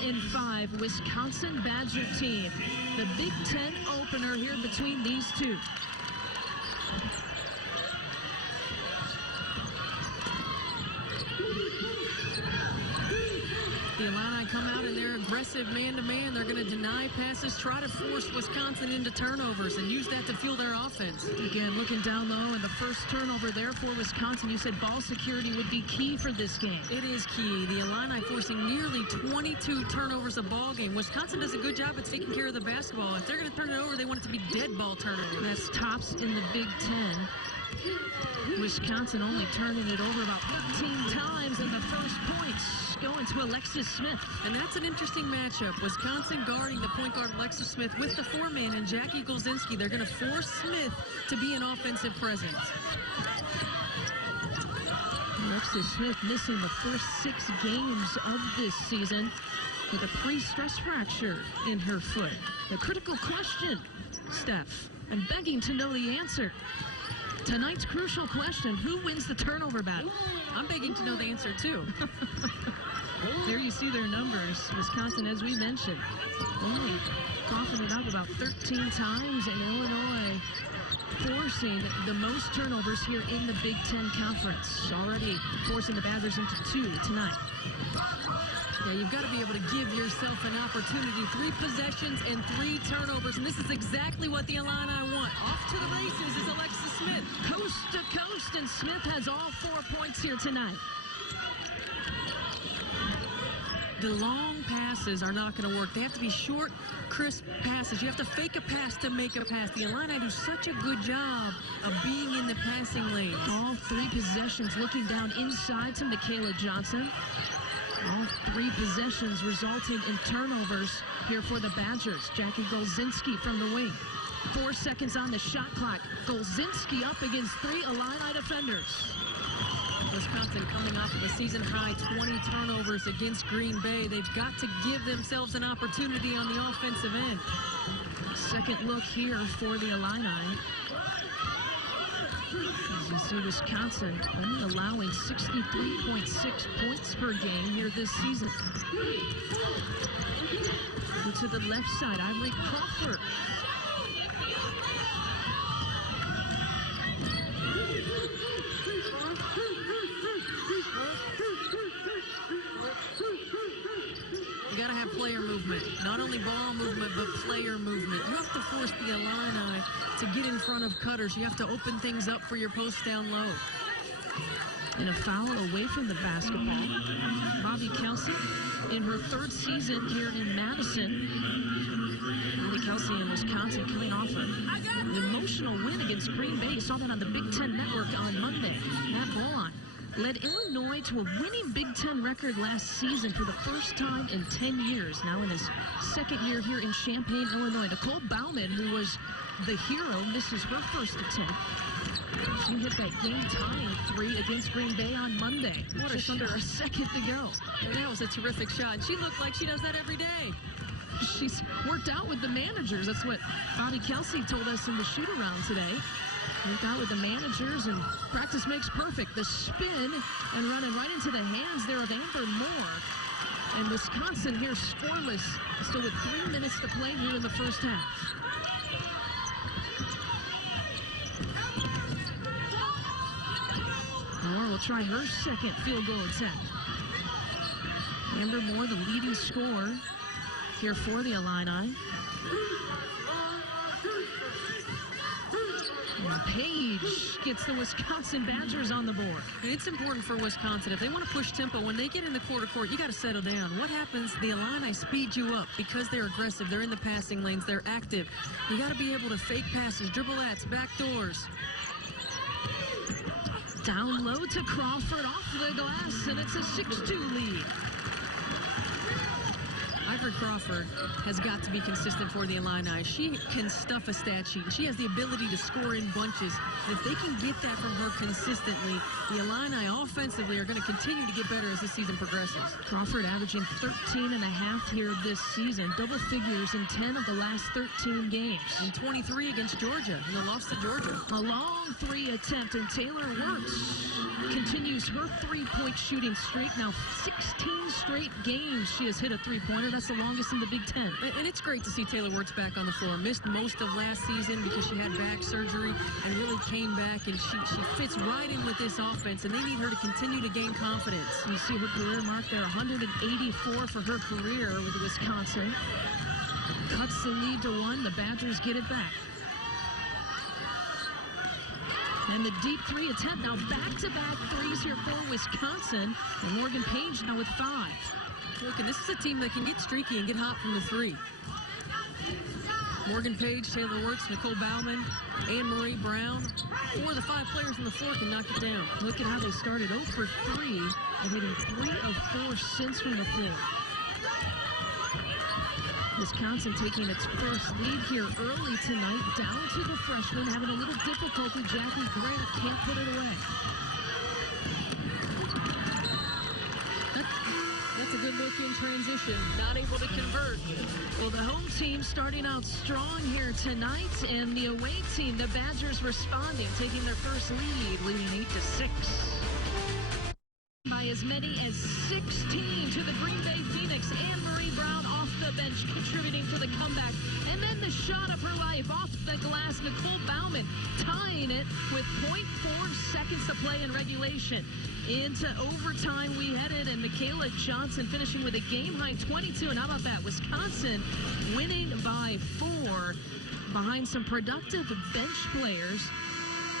7-5 Wisconsin Badger team. The Big Ten opener here between these two. The Illini come out in their aggressive man-to-man. They're going to deny passes, try to force Wisconsin into turnovers, and use that to fuel their offense. Again, looking down low, and the first turnover there for Wisconsin. You said ball security would be key for this game. It is key. The Illini forcing nearly 22 turnovers a ball game. Wisconsin does a good job at taking care of the basketball. If they're going to turn it over, they want it to be dead ball turnovers. That's tops in the Big Ten. Wisconsin only turning it over about 13 times in the first points, going to Alexis Smith. And that's an interesting matchup. Wisconsin guarding the point guard Alexis Smith with the four-man and Jackie Golzinski. They're going to force Smith to be an offensive presence. Alexis Smith missing the first 6 games of this season with a pre-stress fracture in her foot. The critical question, Steph, I'm begging to know the answer. Tonight's crucial question, who wins the turnover battle? I'm begging to know the answer, too. There you see their numbers. Wisconsin, as we mentioned, only coughing it up about 13 times, and Illinois forcing the most turnovers here in the Big Ten Conference. Already forcing the Badgers into 2 tonight. Yeah, you've got to be able to give yourself an opportunity. 3 possessions and 3 turnovers, and this is exactly what the Illini want. Off to the races is Alexis Smith. Coast to coast, and Smith has all 4 points here tonight. The long passes are not going to work. They have to be short, crisp passes. You have to fake a pass to make a pass. The Illini do such a good job of being in the passing lanes. All 3 possessions looking down inside to Michaela Johnson. All 3 possessions resulting in turnovers here for the Badgers. Jackie Golzinski from the wing. 4 seconds on the shot clock. Golzinski up against 3 Illini defenders. Wisconsin coming off of a season-high 20 turnovers against Green Bay. They've got to give themselves an opportunity on the offensive end. Second look here for the Illini. As you see, Wisconsin only allowing 63.6 points per game here this season. And to the left side, Eileen Crawford. You got to have player movement. Not only ball movement, but player movement. You have to force the Illini to get in front of cutters. You have to open things up for your post down low. And a foul away from the basketball. Bobby Kelsey in her 3rd season here in Madison. Bobby Kelsey in Wisconsin coming off an emotional win against Green Bay. You saw that on the Big Ten Network on Monday. Matt Bolon led Illinois to a winning Big Ten record last season for the first time in 10 years. Now in his 2nd year here in Champaign, Illinois. Nicole Bauman, who was the hero, misses her first attempt. She hit that game-tying 3 against Green Bay on Monday. What just under a second to go. That was a terrific shot. She looked like she does that every day. She's worked out with the managers. That's what Bobby Kelsey told us in the shoot-around today. Worked out with the managers, and practice makes perfect. The spin and running right into the hands there of Amber Moore. And Wisconsin here scoreless, still with 3 minutes to play here in the first half. Moore will try her 2nd field goal attempt. Amber Moore, the leading scorer here for the Illini. And Page gets the Wisconsin Badgers on the board. It's important for Wisconsin. If they want to push tempo, when they get in the quarter court, you got to settle down. What happens? The Illini speed you up because they're aggressive. They're in the passing lanes. They're active. You got to be able to fake passes, dribblettes, back doors. Down low to Crawford off the glass, and it's a 6-2 lead. I've Ivory Crawford has got to be consistent for the Illini. She can stuff a stat sheet. She has the ability to score in bunches. If they can get that from her consistently, the Illini offensively are going to continue to get better as the season progresses. Crawford averaging 13.5 here this season. Double figures in 10 of the last 13 games. And 23 against Georgia in the loss to Georgia. A long 3 attempt, and Taylor Wirtz continues her 3-point shooting streak. Now 16 straight games she has hit a 3-pointer. That's the longest in the Big Ten. And it's great to see Taylor Wirtz back on the floor. Missed most of last season because she had back surgery and really came back, and she fits right in with this offense, and they need her to continue to gain confidence. You see her career mark there, 184 for her career with Wisconsin. Cuts the lead to 1. The Badgers get it back. And the deep 3 attempt, now back-to-back threes here for Wisconsin. And Morgan Page now with 5. Look, and this is a team that can get streaky and get hot from the 3. Morgan Page, Taylor Wirtz, Nicole Bauman, Anne-Marie Brown. 4 of the 5 players on the floor can knock it down. Look at how they started 0 for 3 and hitting 3 of 4 since from the floor. Wisconsin taking its first lead here early tonight, down to the freshman, having a little difficulty. Jackie Grant can't put it away. That's a good look in transition, not able to convert. Well, the home team starting out strong here tonight, and the away team, the Badgers, responding, taking their first lead, leading 8-6. By as many as 16 to the Green Bay Phoenix. Anne-Marie Brown off the bench, contributing to the comeback. And then the shot of her life off the glass. Nicole Bauman tying it with 0.4 seconds to play in regulation. Into overtime we headed, and Michaela Johnson finishing with a game-high 22. And how about that? Wisconsin winning by 4 behind some productive bench players.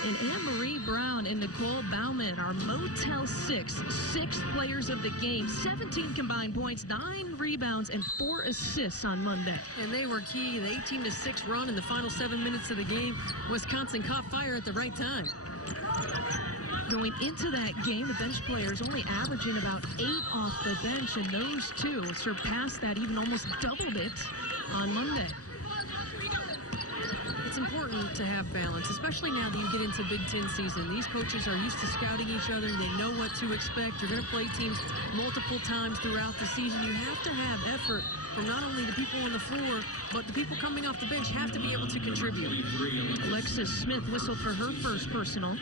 And Anne-Marie Brown and Nicole Bauman are Motel 6, 6 players of the game, 17 combined points, 9 rebounds, and 4 assists on Monday. And they were key. The 18-6 run in the final 7 minutes of the game. Wisconsin caught fire at the right time. Going into that game, the bench players only averaging about 8 off the bench, and those 2 surpassed that, even almost doubled it on Monday. It's important to have balance, especially now that you get into Big Ten season. These coaches are used to scouting each other. They know what to expect. You're going to play teams multiple times throughout the season. You have to have effort from not only the people on the floor, but the people coming off the bench have to be able to contribute. Alexis Smith whistled for her first personal.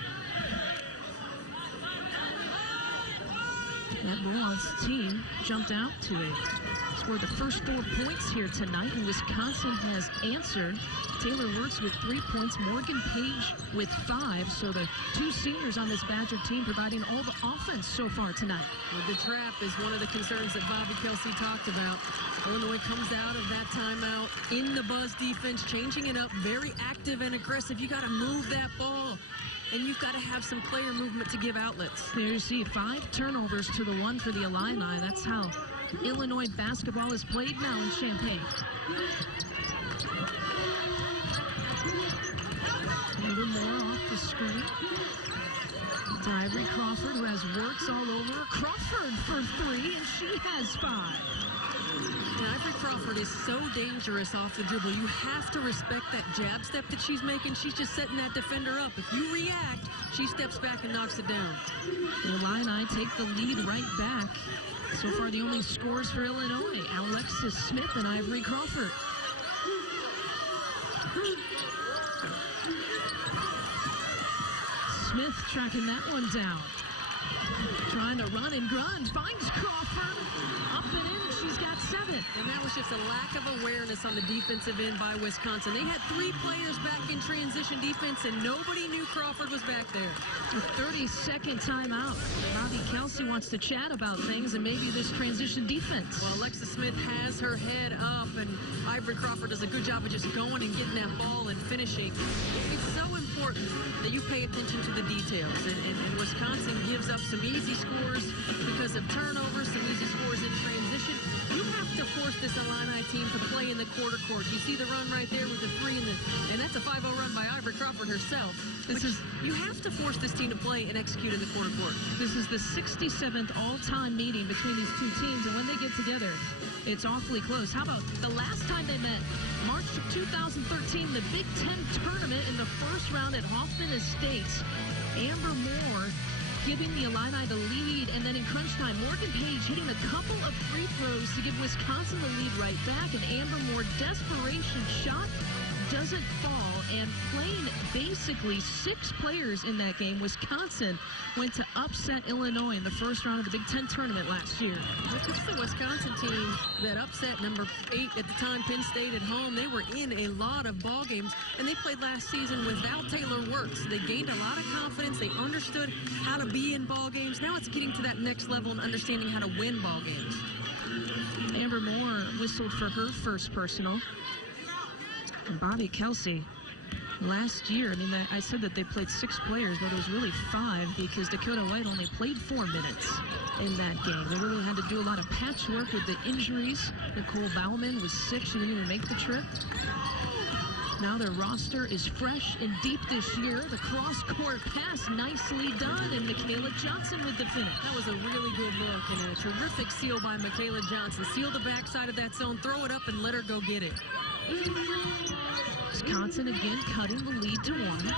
That Rollins team jumped out to it. Scored the first 4 points here tonight, and Wisconsin has answered. Taylor Wirtz with 3 points, Morgan Page with 5. So the 2 seniors on this Badger team providing all the offense so far tonight. Well, the trap is one of the concerns that Bobby Kelsey talked about. Illinois comes out of that timeout in the buzz defense, changing it up, very active and aggressive. You got to move that ball, and you've got to have some player movement to give outlets. There you see 5 turnovers to the 1 for the Illini. That's how Illinois basketball is played now in Champaign. Amber Moore off the screen. To Ivory Crawford, who has Wirtz all over her. Crawford for 3, and she has 5. And Ivory Crawford is so dangerous off the dribble. You have to respect that jab step that she's making. She's just setting that defender up. If you react, she steps back and knocks it down. The Illini take the lead right back. So far, the only scores for Illinois, Alexis Smith and Ivory Crawford. Smith tracking that one down. Trying to run and gun. Finds Crawford. Up and in. She's got 7. And that was just a lack of awareness on the defensive end by Wisconsin. They had 3 players back in transition defense, and nobody knew Crawford was back there. A 30-second timeout. Bobby Kelsey wants to chat about things and maybe this transition defense. Well, Alexis Smith has her head up, and Ivory Crawford does a good job of just going and getting that ball and finishing. It's so important that you pay attention to the details, and Wisconsin gives up some easy scores because of turnovers, some easy scores in transition. You have to force this Illini team to play in the quarter court. You see the run right there with the 3, and that's a 5-0 run by Ivory Crawford herself. You have to force this team to play and execute in the quarter court. This is the 67th all-time meeting between these 2 teams, and when they get together, it's awfully close. How about the last time they met? March of 2013, the Big Ten tournament in the first round at Hoffman Estates. Amber Moore giving the Illini the lead, and then in crunch time, Morgan Page hitting a couple of free throws to give Wisconsin the lead right back. An Amber Moore desperation shot doesn't fall, and playing basically 6 players in that game, Wisconsin went to upset Illinois in the first round of the Big Ten tournament last year. It's the Wisconsin team that upset number 8 at the time, Penn State at home. They were in a lot of ball games, and they played last season without Taylor Wirtz. They gained a lot of confidence. They understood how to be in ball games. Now it's getting to that next level and understanding how to win ball games. Amber Moore whistled for her first personal. And Bobby Kelsey, last year, I mean, I said that they played 6 players, but it was really 5 because Dakota White only played 4 minutes in that game. They really had to do a lot of patchwork with the injuries. Nicole Bauman was sick. She didn't even make the trip. Now their roster is fresh and deep this year. The cross-court pass nicely done, and Michaela Johnson with the finish. That was a really good look and a terrific seal by Michaela Johnson. Seal the backside of that zone, throw it up, and let her go get it. Wisconsin again cutting the lead to 1.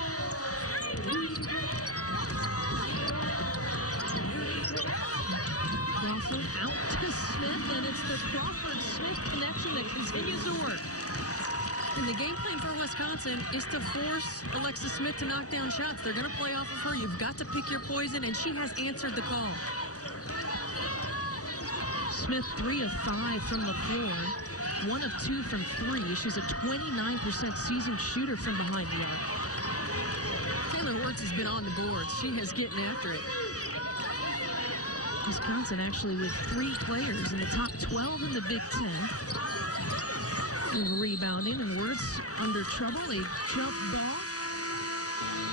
Crawford out to Smith, and it's the Crawford-Smith connection that continues to work. And the game plan for Wisconsin is to force Alexis Smith to knock down shots. They're going to play off of her. You've got to pick your poison, and she has answered the call. Smith 3 of 5 from the floor. 1 of 2 from 3. She's a 29% season shooter from behind the arc. Taylor Wirtz has been on the board. She is getting after it. Wisconsin actually with 3 players in the top 12 in the Big Ten. And rebounding, and Wirtz under trouble. A jump ball.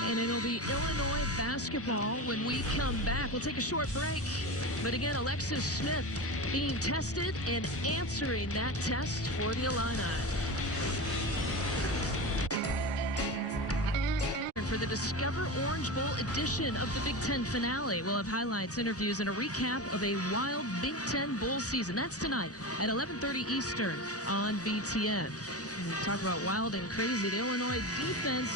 And it'll be Illinois basketball when we come back. We'll take a short break. But again, Alexis Smith being tested and answering that test for the Illini. For the Discover Orange Bowl edition of the Big Ten finale, we'll have highlights, interviews, and a recap of a wild Big Ten bowl season. That's tonight at 11:30 Eastern on BTN. We talk about wild and crazy. The Illinois defense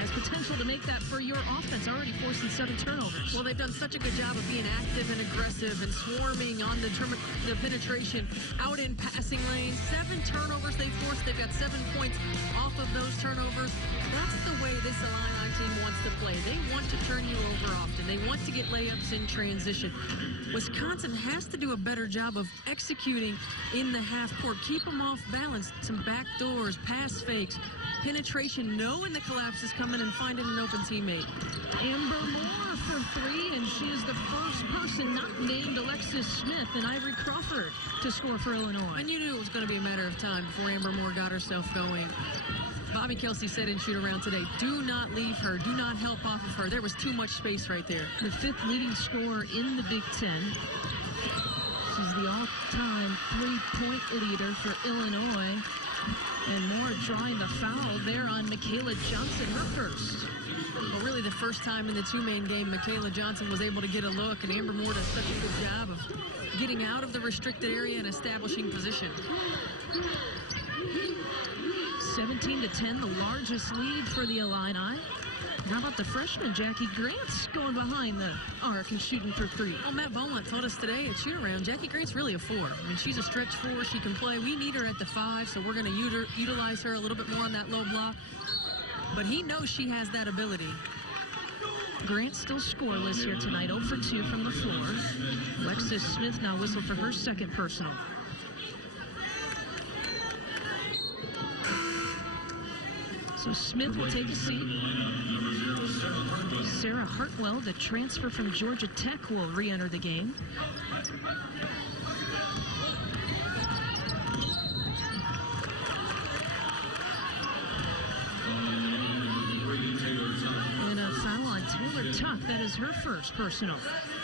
has potential to make that for your offense, already forcing 7 turnovers. Well, they've done such a good job of being active and aggressive and swarming on the penetration out in passing lanes. 7 turnovers they forced. They've got 7 points off of those turnovers. That's the way this Illini team wants to play. They want to turn you over often. They want to get layups in transition. Wisconsin has to do a better job of executing in the half court. Keep them off balance. Some back doors, pass fakes, penetration, knowing the collapse is coming and finding an open teammate. Amber Moore for 3, and she is the first person not named Alexis Smith and Ivory Crawford to score for Illinois. And you knew it was going to be a matter of time before Amber Moore got herself going. Bobby Kelsey said in shoot-around today, do not leave her. Do not help off of her. There was too much space right there. The 5th leading scorer in the Big Ten. She's the all-time 3-point leader for Illinois. And Moore drawing the foul there on Michaela Johnson, her first. Well, really the first time in the 2-main game, Michaela Johnson was able to get a look, and Amber Moore does such a good job of getting out of the restricted area and establishing position. 17-10, the largest lead for the Illini. How about the freshman, Jackie Grant's going behind the arc and shooting for 3. Well, Matt Beaumont told us today at shoot-around, Jackie Grant's really a 4. I mean, she's a stretch 4. She can play. We need her at the 5, so we're going to utilize her a little bit more on that low block. But he knows she has that ability. Grant still scoreless here tonight, 0 for 2 from the floor. Alexis Smith now whistled for her second personal. So Smith will take a seat. Sarah Hartwell, the transfer from Georgia Tech, will re-enter the game. And a foul on Taylor Tuck. That is her first personal.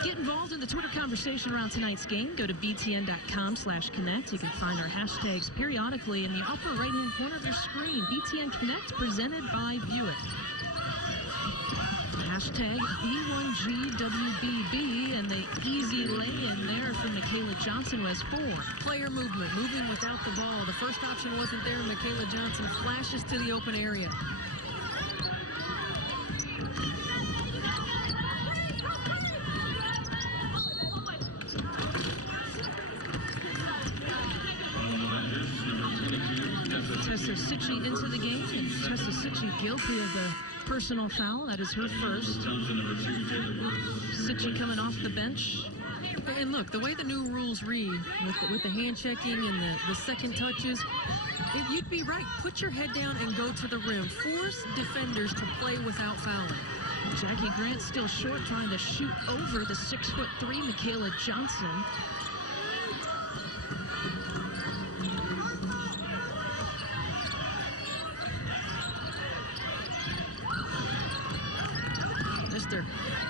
Get involved in the Twitter conversation around tonight's game. Go to btn.com/connect. You can find our hashtags periodically in the upper right-hand corner of your screen. BTN Connect, presented by Buick. Hashtag B1GWBB, and the easy lay-in there from Michaela Johnson was 4. Player movement, moving without the ball. The first option wasn't there. Michaela Johnson flashes to the open area. Tessa Sitchie into the game, and Tessa Sitchie guilty of the personal foul. That is her first. Sitchie coming off the bench. And look, the way the new rules read, with the hand checking and the second touches, you'd be right. Put your head down and go to the rim. Force defenders to play without fouling. Jackie Grant still short, trying to shoot over the 6'3" Michaela Johnson.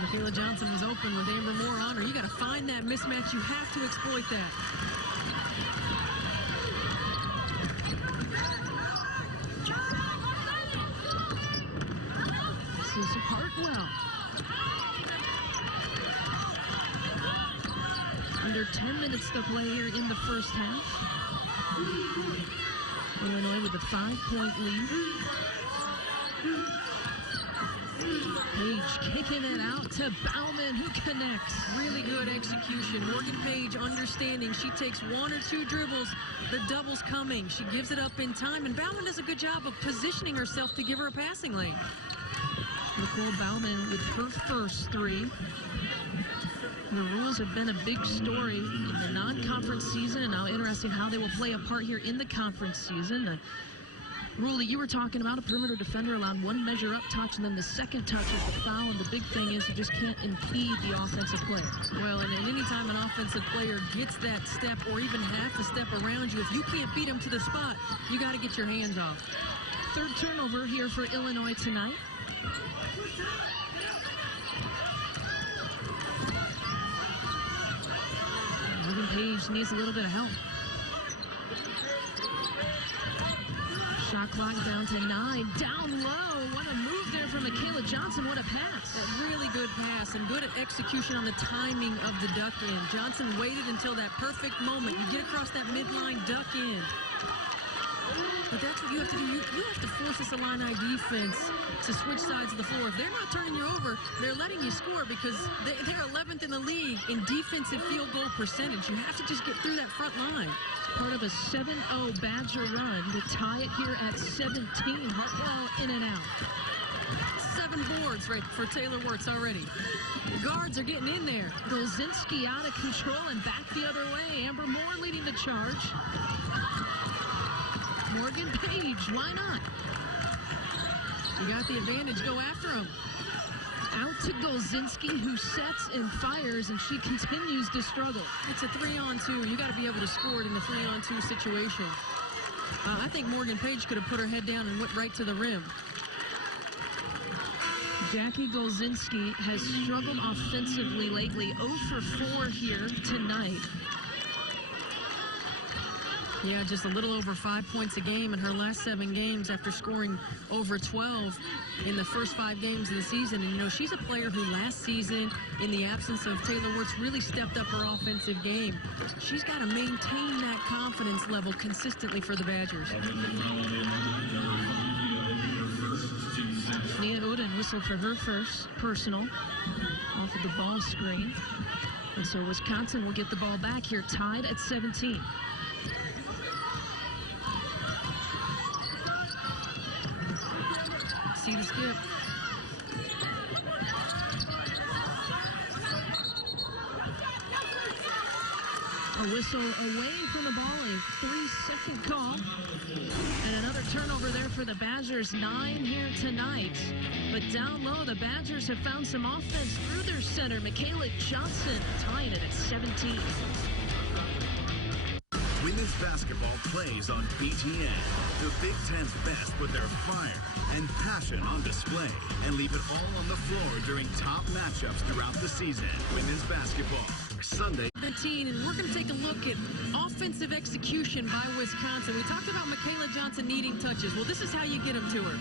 Michaela Johnson was open with Amber Moore on her. You got to find that mismatch. You have to exploit that. This is Hartwell. Under 10 minutes to play here in the first half. Illinois with a 5-point lead. Page kicking it out to Bauman, who connects. Really good execution. Morgan Page understanding. She takes 1 or 2 dribbles. The double's coming. She gives it up in time, and Bauman does a good job of positioning herself to give her a passing lane. Nicole Bauman with her first 3. The rules have been a big story in the non-conference season, and now interesting how they will play a part here in the conference season. Rule that you were talking about, a perimeter defender allowed 1 measure up touch, and then the second touch is the foul, and the big thing is you just can't impede the offensive player. Well, and any time an offensive player gets that step or even half a step around you, if you can't beat them to the spot, you got to get your hands off. Third turnover here for Illinois tonight. Morgan Page needs a little bit of help. Shot clock down to 9. Down low. What a move there from Michaela Johnson. What a pass. A really good pass and good execution on the timing of the duck in. Johnson waited until that perfect moment. You get across that midline, duck in. But that's what you have to do. You have to force this Illini defense to switch sides of the floor. If they're not turning you over, they're letting you score because they're 11th in the league in defensive field goal percentage. You have to just get through that front line. Part of a 7-0 Badger run to tie it here at 17. Hartwell in and out. 7 boards right for Taylor Wirtz already. The guards are getting in there. Golzinski out of control and back the other way. Amber Moore leading the charge. Morgan Page, why not? You got the advantage, go after him. Out to Golzinski, who sets and fires, and she continues to struggle. It's a 3-on-2. You got to be able to score it in the 3-on-2 situation. I think Morgan Page could have put her head down and went right to the rim. Jackie Golzinski has struggled offensively lately. 0 for 4 here tonight. Yeah, just a little over 5 points a game in her last 7 games after scoring over 12 in the first 5 games of the season. And, you know, she's a player who last season, in the absence of Taylor Wirtz, really stepped up her offensive game. She's got to maintain that confidence level consistently for the Badgers. Nia Uden whistled for her first personal off of the ball screen. And so Wisconsin will get the ball back here, tied at 17. See the skip. A whistle away from the ball, a 3-second call. And another turnover there for the Badgers, 9 here tonight. But down low, the Badgers have found some offense through their center, Michaela Johnson, tying it at 17. Women's basketball plays on BTN. The Big Ten's best put their fire and passion on display and leave it all on the floor during top matchups throughout the season. Women's basketball, Sunday. 17, and we're going to take a look at offensive execution by Wisconsin. We talked about Michaela Johnson needing touches. Well, this is how you get them to her.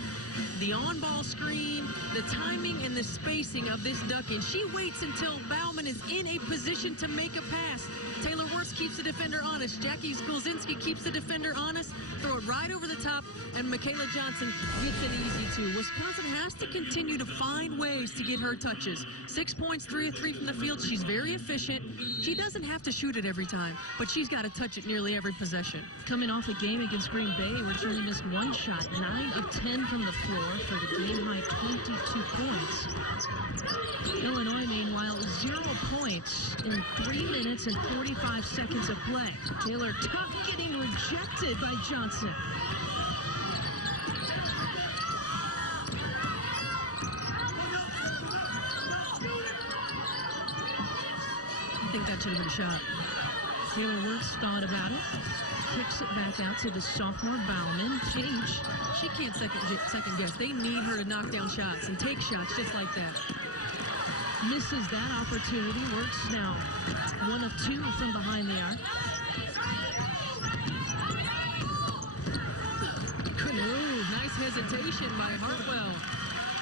The on-ball screen, the timing and the spacing of this duck-in. She waits until Bauman is in a position to make a pass. Taylor Wirtz keeps the defender honest. Jackie Skolzinski keeps the defender honest. Throw it right over the top, and Michaela Johnson gets an easy two. Wisconsin has to continue to find ways to get her touches. 6 points, 3 of 3 from the field. She's very efficient. She doesn't have to shoot it every time, but she's got to touch it nearly every possession. Coming off a game against Green Bay where she only missed 1 shot, 9 of 10 from the floor for the game-high 22 points. Illinois, meanwhile, 0 points in 3 minutes and 45 seconds of play. Taylor Tuck getting rejected by Johnson. I think that should have been a shot. Taylor Wirtz thought about it. Kicks it back out to the sophomore Bauman. Page. She can't second guess. They need her to knock down shots and take shots just like that. Misses that opportunity. Wirtz now 1 of 2 from behind the arc. Ooh, nice hesitation by Hartwell.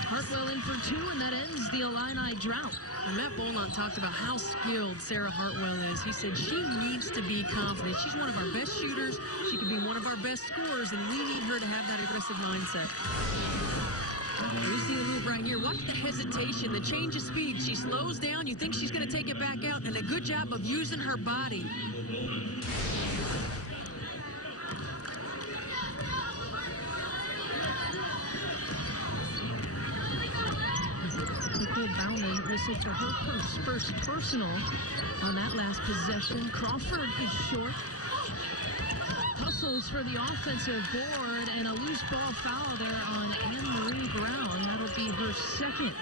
Hartwell in for 2, and that ends the Illini drought. And Matt Bolant talked about how skilled Sarah Hartwell is. He said she needs to be confident. She's one of our best shooters. She can be one of our best scorers, and we need her to have that aggressive mindset. We see the move right here. Watch the hesitation, the change of speed. She slows down. You think she's going to take it back out, and a good job of using her body. Nicole Bauman whistled for her first personal on that last possession. Crawford is short. Hustles for the offensive board, and a loose ball foul there on Anne-Marie Brown. That'll be her second.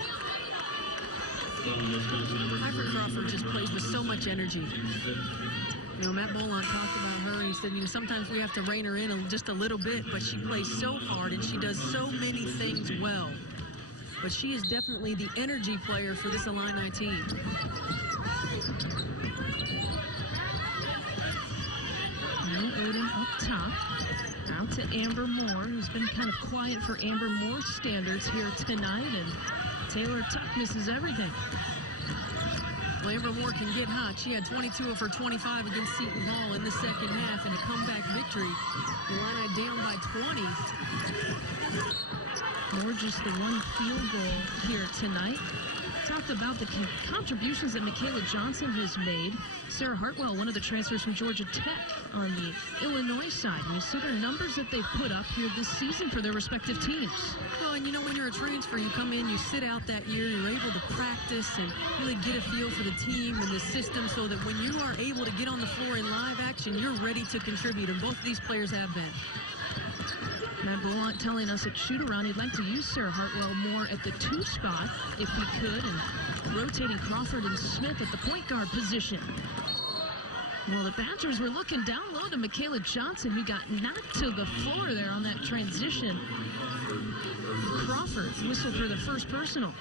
Piper Crawford just plays with so much energy. You know, Matt Bolant talked about her. He said, you know, sometimes we have to rein her in just a little bit, but she plays so hard and she does so many things well. But she is definitely the energy player for this Illini team. Odin up top. Out to Amber Moore, who's been kind of quiet for Amber Moore's standards here tonight. And Taylor Tuck misses everything. Well, Amber Moore can get hot. She had 22 of her 25 against Seton Hall in the second half in a comeback victory. Illini down by 20. Moore just the 1 field goal here tonight. Talked about the contributions that Michaela Johnson has made. Sarah Hartwell, one of the transfers from Georgia Tech on the Illinois side. And you see their numbers that they've put up here this season for their respective teams. Well, and you know, when you're a transfer, you come in, you sit out that year, you're able to practice and really get a feel for the team and the system so that when you are able to get on the floor in live action, you're ready to contribute, and both of these players have been. Matt Bolant telling us at shoot-around he'd like to use Sarah Hartwell more at the 2 spot if he could, and rotating Crawford and Smith at the point guard position. Well, the Badgers were looking down low to Michaela Johnson, who got knocked to the floor there on that transition. Crawford whistled for the first personal.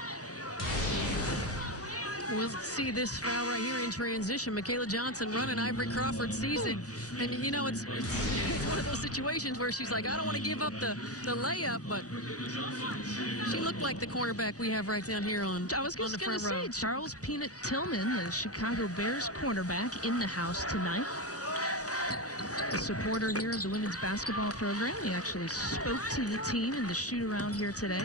We'll see this foul right here in transition. Michaela Johnson running Ivory Crawford sees it. And, you know, it's one of those situations where she's like, I don't want to give up the layup, but she looked like the cornerback we have right down here on the front row. I was just going to say, Charles Peanut Tillman, the Chicago Bears cornerback, in the house tonight. A supporter here of the women's basketball program. He actually spoke to the team in the shoot-around here today.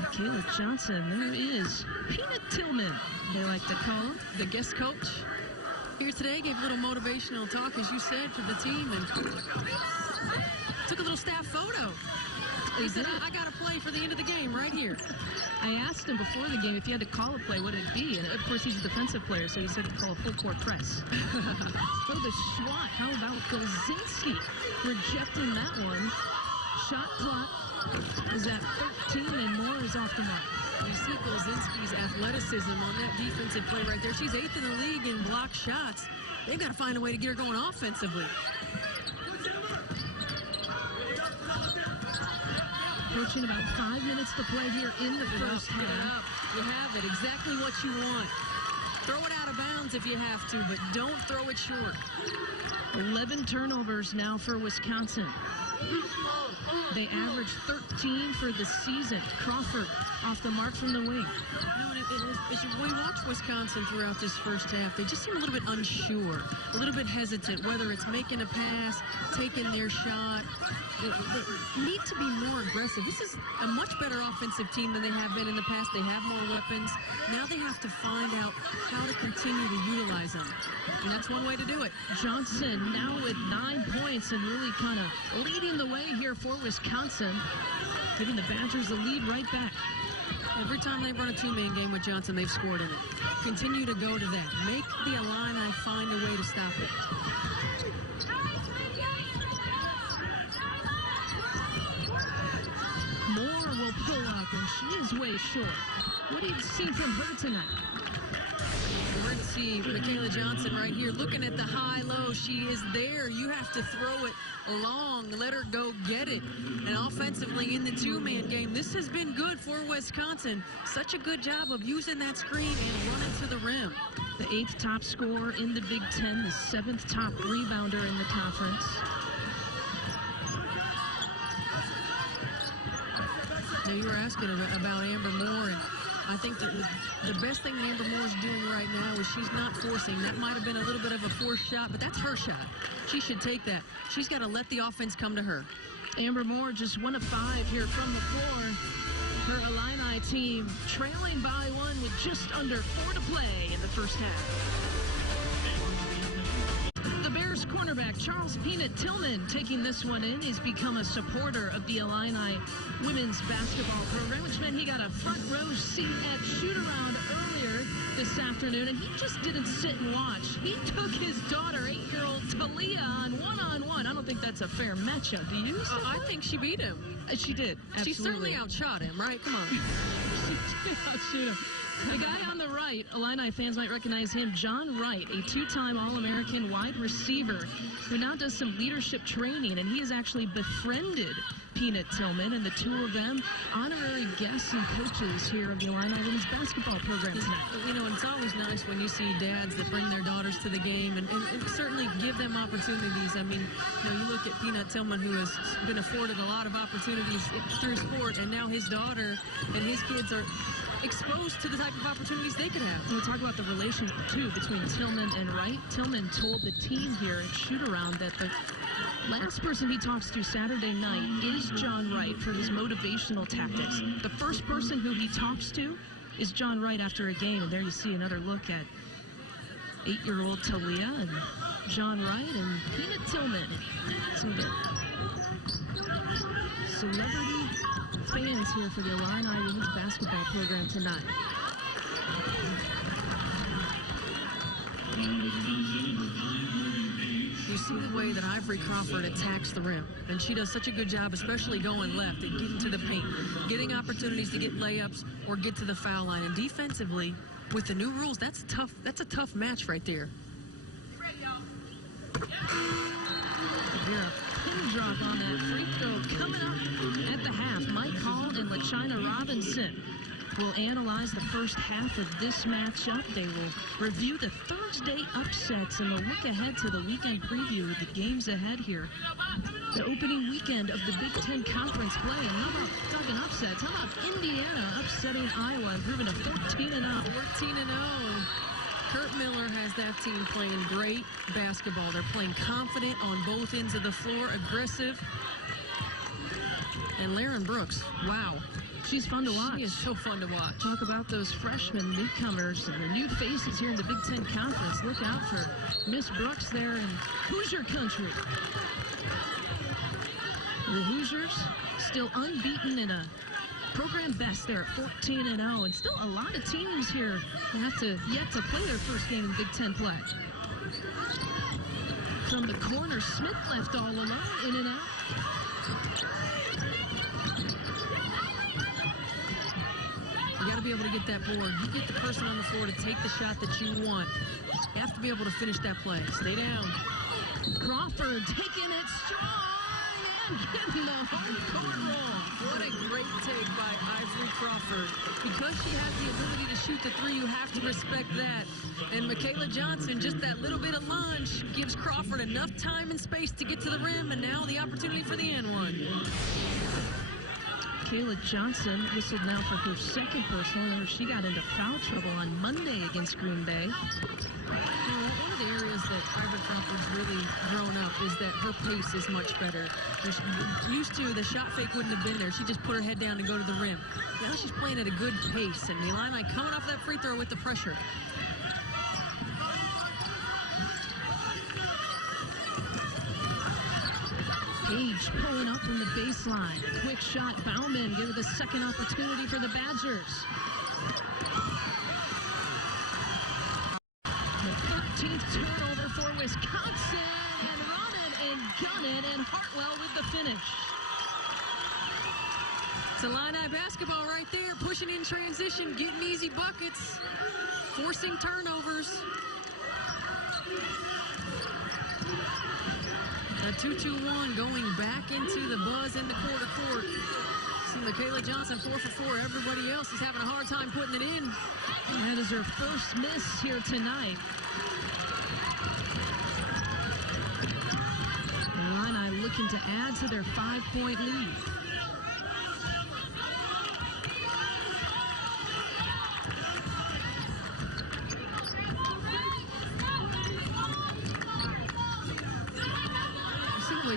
Michaela Johnson, there is Peanut Tillman, they like to call him, the guest coach here today. Gave a little motivational talk, as you said, for the team, and took a little staff photo. He said, I got to play for the end of the game right here. I asked him before the game if he had to call a play, what would it be? And of course, he's a defensive player, so he said to call a full-court press. For the SWAT, how about Golzinski rejecting that one? Shot clock is at 13, and Moore is off the mark. You see Golzinski's athleticism on that defensive play right there. She's 8th in the league in block shots. They've got to find a way to get her going offensively. Approaching about 5 minutes to play here in the first half. You have it, exactly what you want. Throw it out of bounds if you have to, but don't throw it short. 11 turnovers now for Wisconsin. They average 13 for the season. Crawford off the mark from the wing. As we watch Wisconsin throughout this first half, they just seem a little bit unsure, a little bit hesitant, whether it's making a pass, taking their shot. They need to be more aggressive. This is a much better offensive team than they have been in the past. They have more weapons. Now they have to find out how to continue to utilize them. And that's one way to do it. Johnson now with 9 points and really kind of leading the way here for Wisconsin, giving the Badgers the lead right back. Every time they run a two-man game with Johnson, they've scored in it. Continue to go to that. Make the Illini find a way to stop it. Moore will pull up, and she is way short. What do you see from her tonight? We're going to see Michaela Johnson right here looking at the high-low. She is there. You have to throw it long. Let her go get it. And offensively in the two-man game, this has been good for Wisconsin. Such a good job of using that screen and running to the rim. The 8th top scorer in the Big Ten, the 7th top rebounder in the conference. Now, you were asking about Amber Moore, and I think that the best thing Amber Moore is doing right now is she's not forcing. That might have been a little bit of a forced shot, but that's her shot. She should take that. She's got to let the offense come to her. Amber Moore just 1 of 5 here from the floor. Her Illini team trailing by 1 with just under 4 to play in the first half. The Bears cornerback Charles Peanut Tillman taking this one in. He's become a supporter of the Illini women's basketball program, which meant he got a front row seat at shoot-around earlier this afternoon, and he just didn't sit and watch. He took his daughter, 8-year-old Talia, on one-on-one. I don't think that's a fair matchup. Do you? I think she beat him. She did. Absolutely. She certainly outshot him, right? Come on. She did outshoot him. The guy on the right, Illini fans might recognize him, John Wright, a 2-time All-American wide receiver who now does some leadership training, and he has actually befriended Peanut Tillman, and the two of them honorary guests and coaches here of the Illini women's basketball program tonight. You know, it's always nice when you see dads that bring their daughters to the game and certainly give them opportunities. I mean, you know, you look at Peanut Tillman, who has been afforded a lot of opportunities through sport, and now his daughter and his kids are exposed to the type of opportunities they could have. We'll talk about the relationship, too, between Tillman and Wright. Tillman told the team here at shoot-around that the last person he talks to Saturday night is John Wright for his motivational tactics. The first person who he talks to is John Wright after a game, and there you see another look at 8-year-old Talia and John Wright and Peanut Tillman. So the celebrity fans here for the Illini women's basketball program tonight. You see the way that Ivory Crawford attacks the rim, and she does such a good job, especially going left and getting to the paint, getting opportunities to get layups or get to the foul line. And defensively, with the new rules, that's tough. That's a tough match right there. Yeah, pin drop on that free throw coming up at the half. Mike Hall and LaChina Robinson will analyze the first half of this matchup. They will review the Thursday upsets and they'll look ahead to the weekend preview of the games ahead here. The opening weekend of the Big Ten Conference play. And how about talking upsets? How about Indiana upsetting Iowa, improving to 14-0. 14-0. Kurt Miller has that team playing great basketball. They're playing confident on both ends of the floor, aggressive. And Laren Brooks, wow. She's fun to watch. She is so fun to watch. Talk about those freshmen, newcomers, and the new faces here in the Big Ten Conference. Look out for Miss Brooks there in Hoosier country. The Hoosiers still unbeaten in a program best there at 14-0, and still a lot of teams here have yet to play their first game in Big Ten play. From the corner, Smith left all alone, in and out. You got to be able to get that board. You get the person on the floor to take the shot that you want. You have to be able to finish that play. Stay down. Crawford taking it strong, getting the home court roll. What a great take by Ivory Crawford. Because she has the ability to shoot the three, you have to respect that. And Michaela Johnson, just that little bit of lunge, gives Crawford enough time and space to get to the rim, and now the opportunity for the N1. Kayla Johnson whistled now for her second personal. Remember, she got into foul trouble on Monday against Green Bay. One of the areas that Ivory Crawford's really grown up is that her pace is much better. Used to, the shot fake wouldn't have been there. She just put her head down and go to the rim. Now she's playing at a good pace, and the Illini coming off that free throw with the pressure. Page pulling up from the baseline. Quick shot. Bauman give it a second opportunity for the Badgers. The 13th turnover for Wisconsin. And run it and gun it. And Hartwell with the finish. It's Illini basketball right there. Pushing in transition. Getting easy buckets. Forcing turnovers. A 2-2-1 going back into the buzz in the quarter court. See Michaela Johnson 4 for 4. Everybody else is having a hard time putting it in. That is her first miss here tonight. The Illini looking to add to their 5-point lead.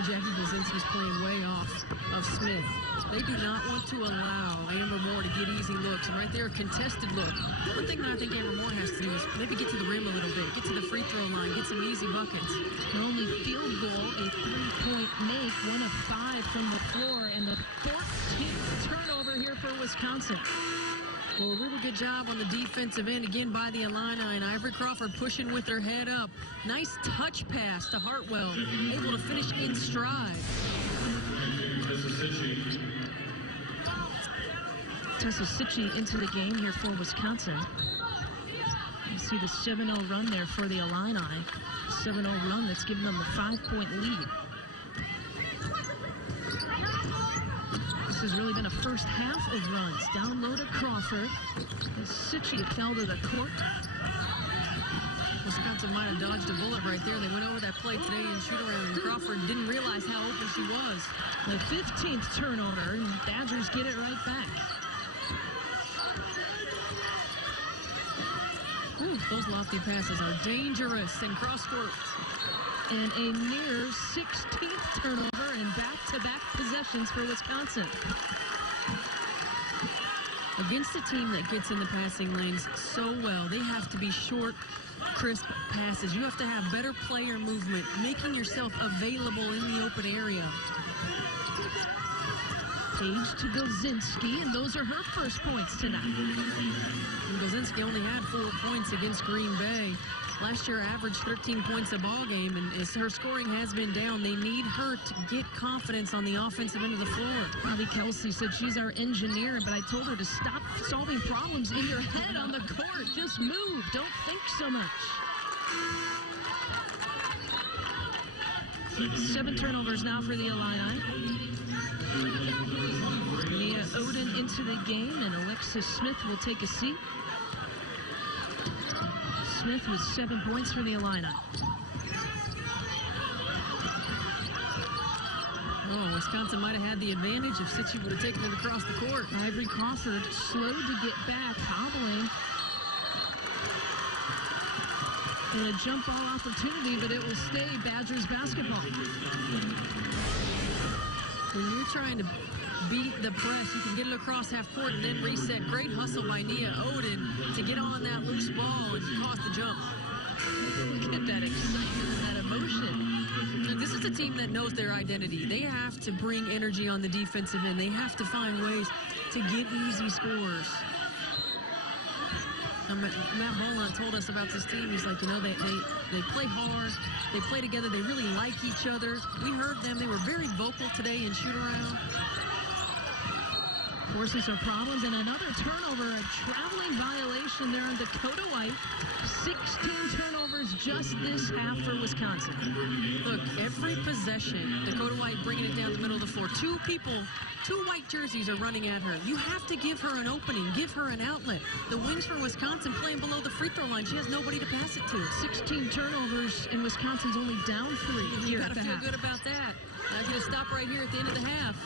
Jackie Blazinski's playing way off of Smith. They do not want to allow Amber Moore to get easy looks. And right there, a contested look. One thing that I think Amber Moore has to do is maybe get to the rim a little bit, get to the free throw line, get some easy buckets. Her only field goal, a 3-point make, 1 of 5 from the floor, and the 14th turnover here for Wisconsin. Well, a really good job on the defensive end again by the Illini, and Ivory Crawford pushing with her head up. Nice touch pass to Hartwell, able to finish in stride. Tessa Sitchie into the game here for Wisconsin. You see the 7-0 run there for the Illini. 7-0 run that's given them the 5-point lead. This has really been a first half of runs. Down low to Crawford. As Sitchie fell to the court. Wisconsin might have dodged a bullet right there. They went over that play today and shoot around, and Crawford didn't realize how open she was. The 15th turnover, and Badgers get it right back. Ooh, those lofty passes are dangerous and cross-court. And a near 16th turnover and back-to-back possessions for Wisconsin. Against a team that gets in the passing lanes so well, they have to be short, crisp passes. You have to have better player movement, making yourself available in the open area. Page to Golzinski, and those are her first points tonight. And Golzinski only had 4 points against Green Bay. Last year averaged 13 points a ball game, and as her scoring has been down, they need her to get confidence on the offensive end of the floor. Bobby Kelsey said she's our engineer, but I told her to stop solving problems in your head on the court. Just move. Don't think so much. 7 turnovers now for the Illini. Mia Odin into the game, and Alexis Smith will take a seat. Smith with 7 points for the Illini. Oh, Wisconsin might have had the advantage if Sitchie would have taken it across the court. Ivory Crawford slow to get back, hobbling. And a jump ball opportunity, but it will stay Badgers basketball. When you're trying to beat the press, you can get it across half court and then reset. Great hustle by Nia Odin to get on that loose ball and cause the jump. Get that excitement and that emotion. And this is a team that knows their identity. They have to bring energy on the defensive end. They have to find ways to get easy scores. Matt Boland told us about this team. He's like, you know, they play hard, they play together, they really like each other. We heard them. They were very vocal today in shoot-around. forcing some problems, and another turnover, a traveling violation there on Dakota White. 16 turnovers just this half for Wisconsin. Look, every possession, Dakota White bringing it down the middle of the floor. Two white jerseys are running at her. You have to give her an opening, give her an outlet. The wings for Wisconsin playing below the free throw line. She has nobody to pass it to. 16 turnovers, and Wisconsin's only down 3 here at the half. You got to feel good about that. Now going to stop right here at the end of the half.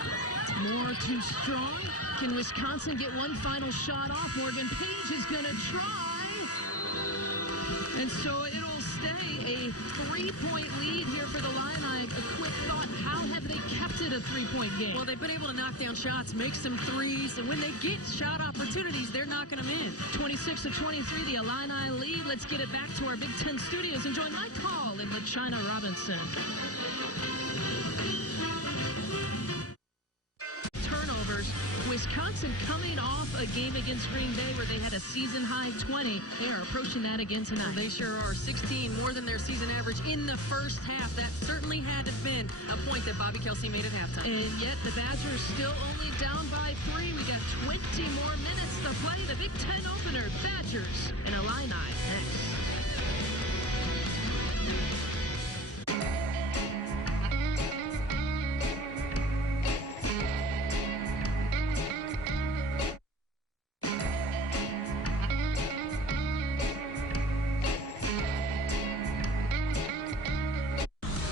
Moore too strong. Can Wisconsin get one final shot off? Morgan Page is going to try. And so it'll stay a 3-point lead here for the Illini. A quick thought, how have they kept it a 3-point game? Well, they've been able to knock down shots, make some threes, and when they get shot opportunities, they're knocking them in. 26-23, the Illini lead. Let's get it back to our Big Ten studios and join Mike Hall and LaChina Robinson. Turnovers. Wisconsin coming off a game against Green Bay where they had a season-high 20. They are approaching that again tonight. Well, they sure are. 16 more than their season average in the first half. That certainly had to have been a point that Bobby Kelsey made at halftime. And yet the Badgers still only down by 3. We got 20 more minutes to play. The Big Ten opener, Badgers and Illini next.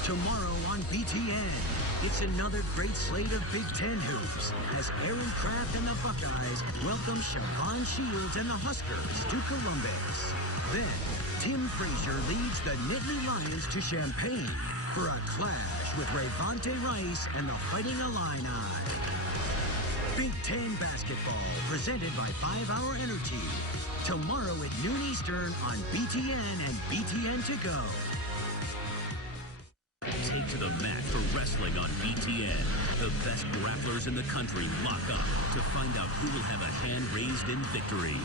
Tomorrow on BTN, it's another great slate of Big Ten hoops as Aaron Kraft and the Buckeyes welcome Siobhan Shields and the Huskers to Columbus. Then, Tim Frazier leads the Nittany Lions to Champaign for a clash with Rayvonte Rice and the Fighting Illini. Big Ten basketball presented by 5-Hour Energy. Tomorrow at noon Eastern on BTN and BTN To Go. Take to the mat for wrestling on BTN. The best grapplers in the country lock up to find out who will have a hand raised in victory.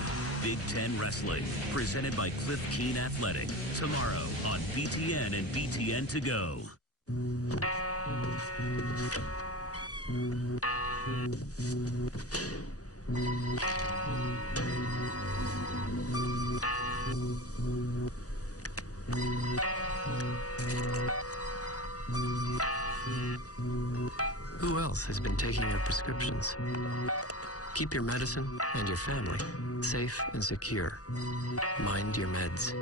Big Ten Wrestling, presented by Cliff Keen Athletic. Tomorrow on BTN and BTN To Go. Who else has been taking your prescriptions? Keep your medicine and your family safe and secure. Mind your meds.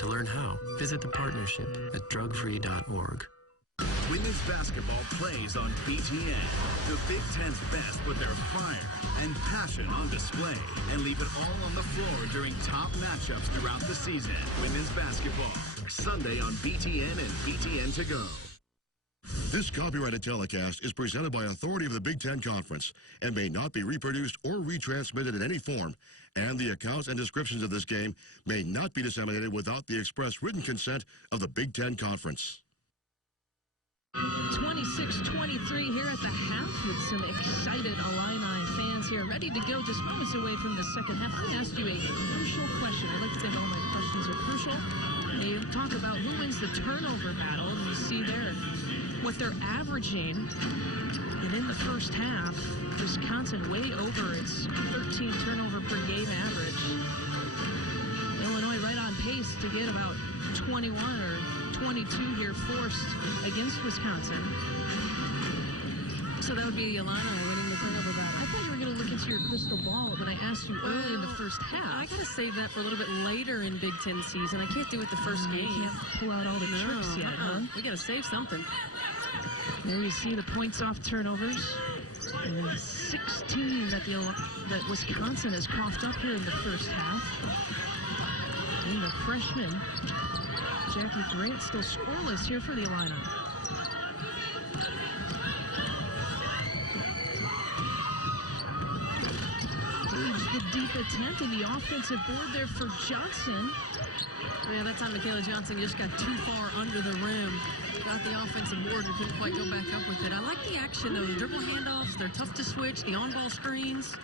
To learn how, visit the partnership at drugfree.org. Women's basketball plays on BTN. The Big Ten's best with their fire and passion on display and leave it all on the floor during top matchups throughout the season. Women's basketball, Sunday on BTN and BTN To Go. This copyrighted telecast is presented by authority of the Big Ten Conference and may not be reproduced or retransmitted in any form, and the accounts and descriptions of this game may not be disseminated without the express written consent of the Big Ten Conference. 26-23 here at the half with some excited Illini fans here, ready to go just moments away from the second half. I asked you a crucial question. I like to think all my questions are crucial. They talk about who wins the turnover battle, and you see there what they're averaging. And in the first half, Wisconsin way over its 13 turnover per game average. Illinois right on pace to get about 21 or 22 here forced against Wisconsin. So that would be the Illini winning the turnover battle. I thought you were going to look into your crystal ball when I asked you early in the first half. I got to save that for a little bit later in Big Ten season. I can't do it the first game. You can't pull out all the tricks yet, huh? We got to save something. There you see the points off turnovers. And then 16 that Wisconsin has coughed up here in the first half. And the freshman, Jackie Grant, still scoreless here for the Illini. Leaves the deep attempt in the offensive board there for Johnson. Yeah, that time Michaela Johnson just got too far under the rim. Got the offensive board and couldn't quite go back up with it. I like the action, though. The dribble handoffs, they're tough to switch. The on-ball screens.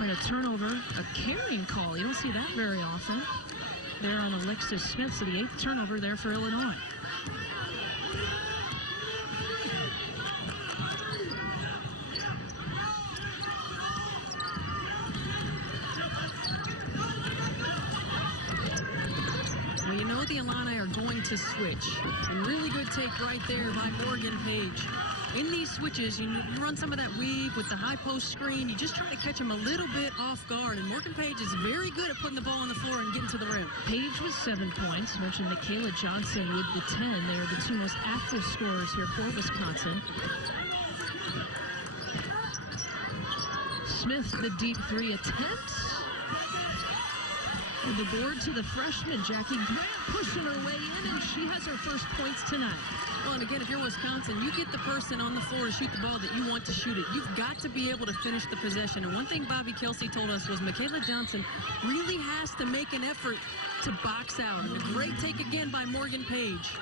And a turnover, a carrying call. You don't see that very often. There on Alexis Smith, so the 8th turnover there for Illinois. to switch. And really good take right there by Morgan Page. In these switches, you run some of that weave with the high post screen. You just try to catch him a little bit off guard. And Morgan Page is very good at putting the ball on the floor and getting to the rim. Page with 7 points. Mentioned Michaela Johnson with the 10. They are the 2 most active scorers here for Wisconsin. Smith, the deep 3 attempt. With the board to the freshman, Jackie Grant, pushing her way in, and she has her first points tonight. Well, and again, if you're Wisconsin, you get the person on the floor to shoot the ball that you want to shoot it. You've got to be able to finish the possession. And one thing Bobby Kelsey told us was Michaela Johnson really has to make an effort to box out. And a great take again by Morgan Page.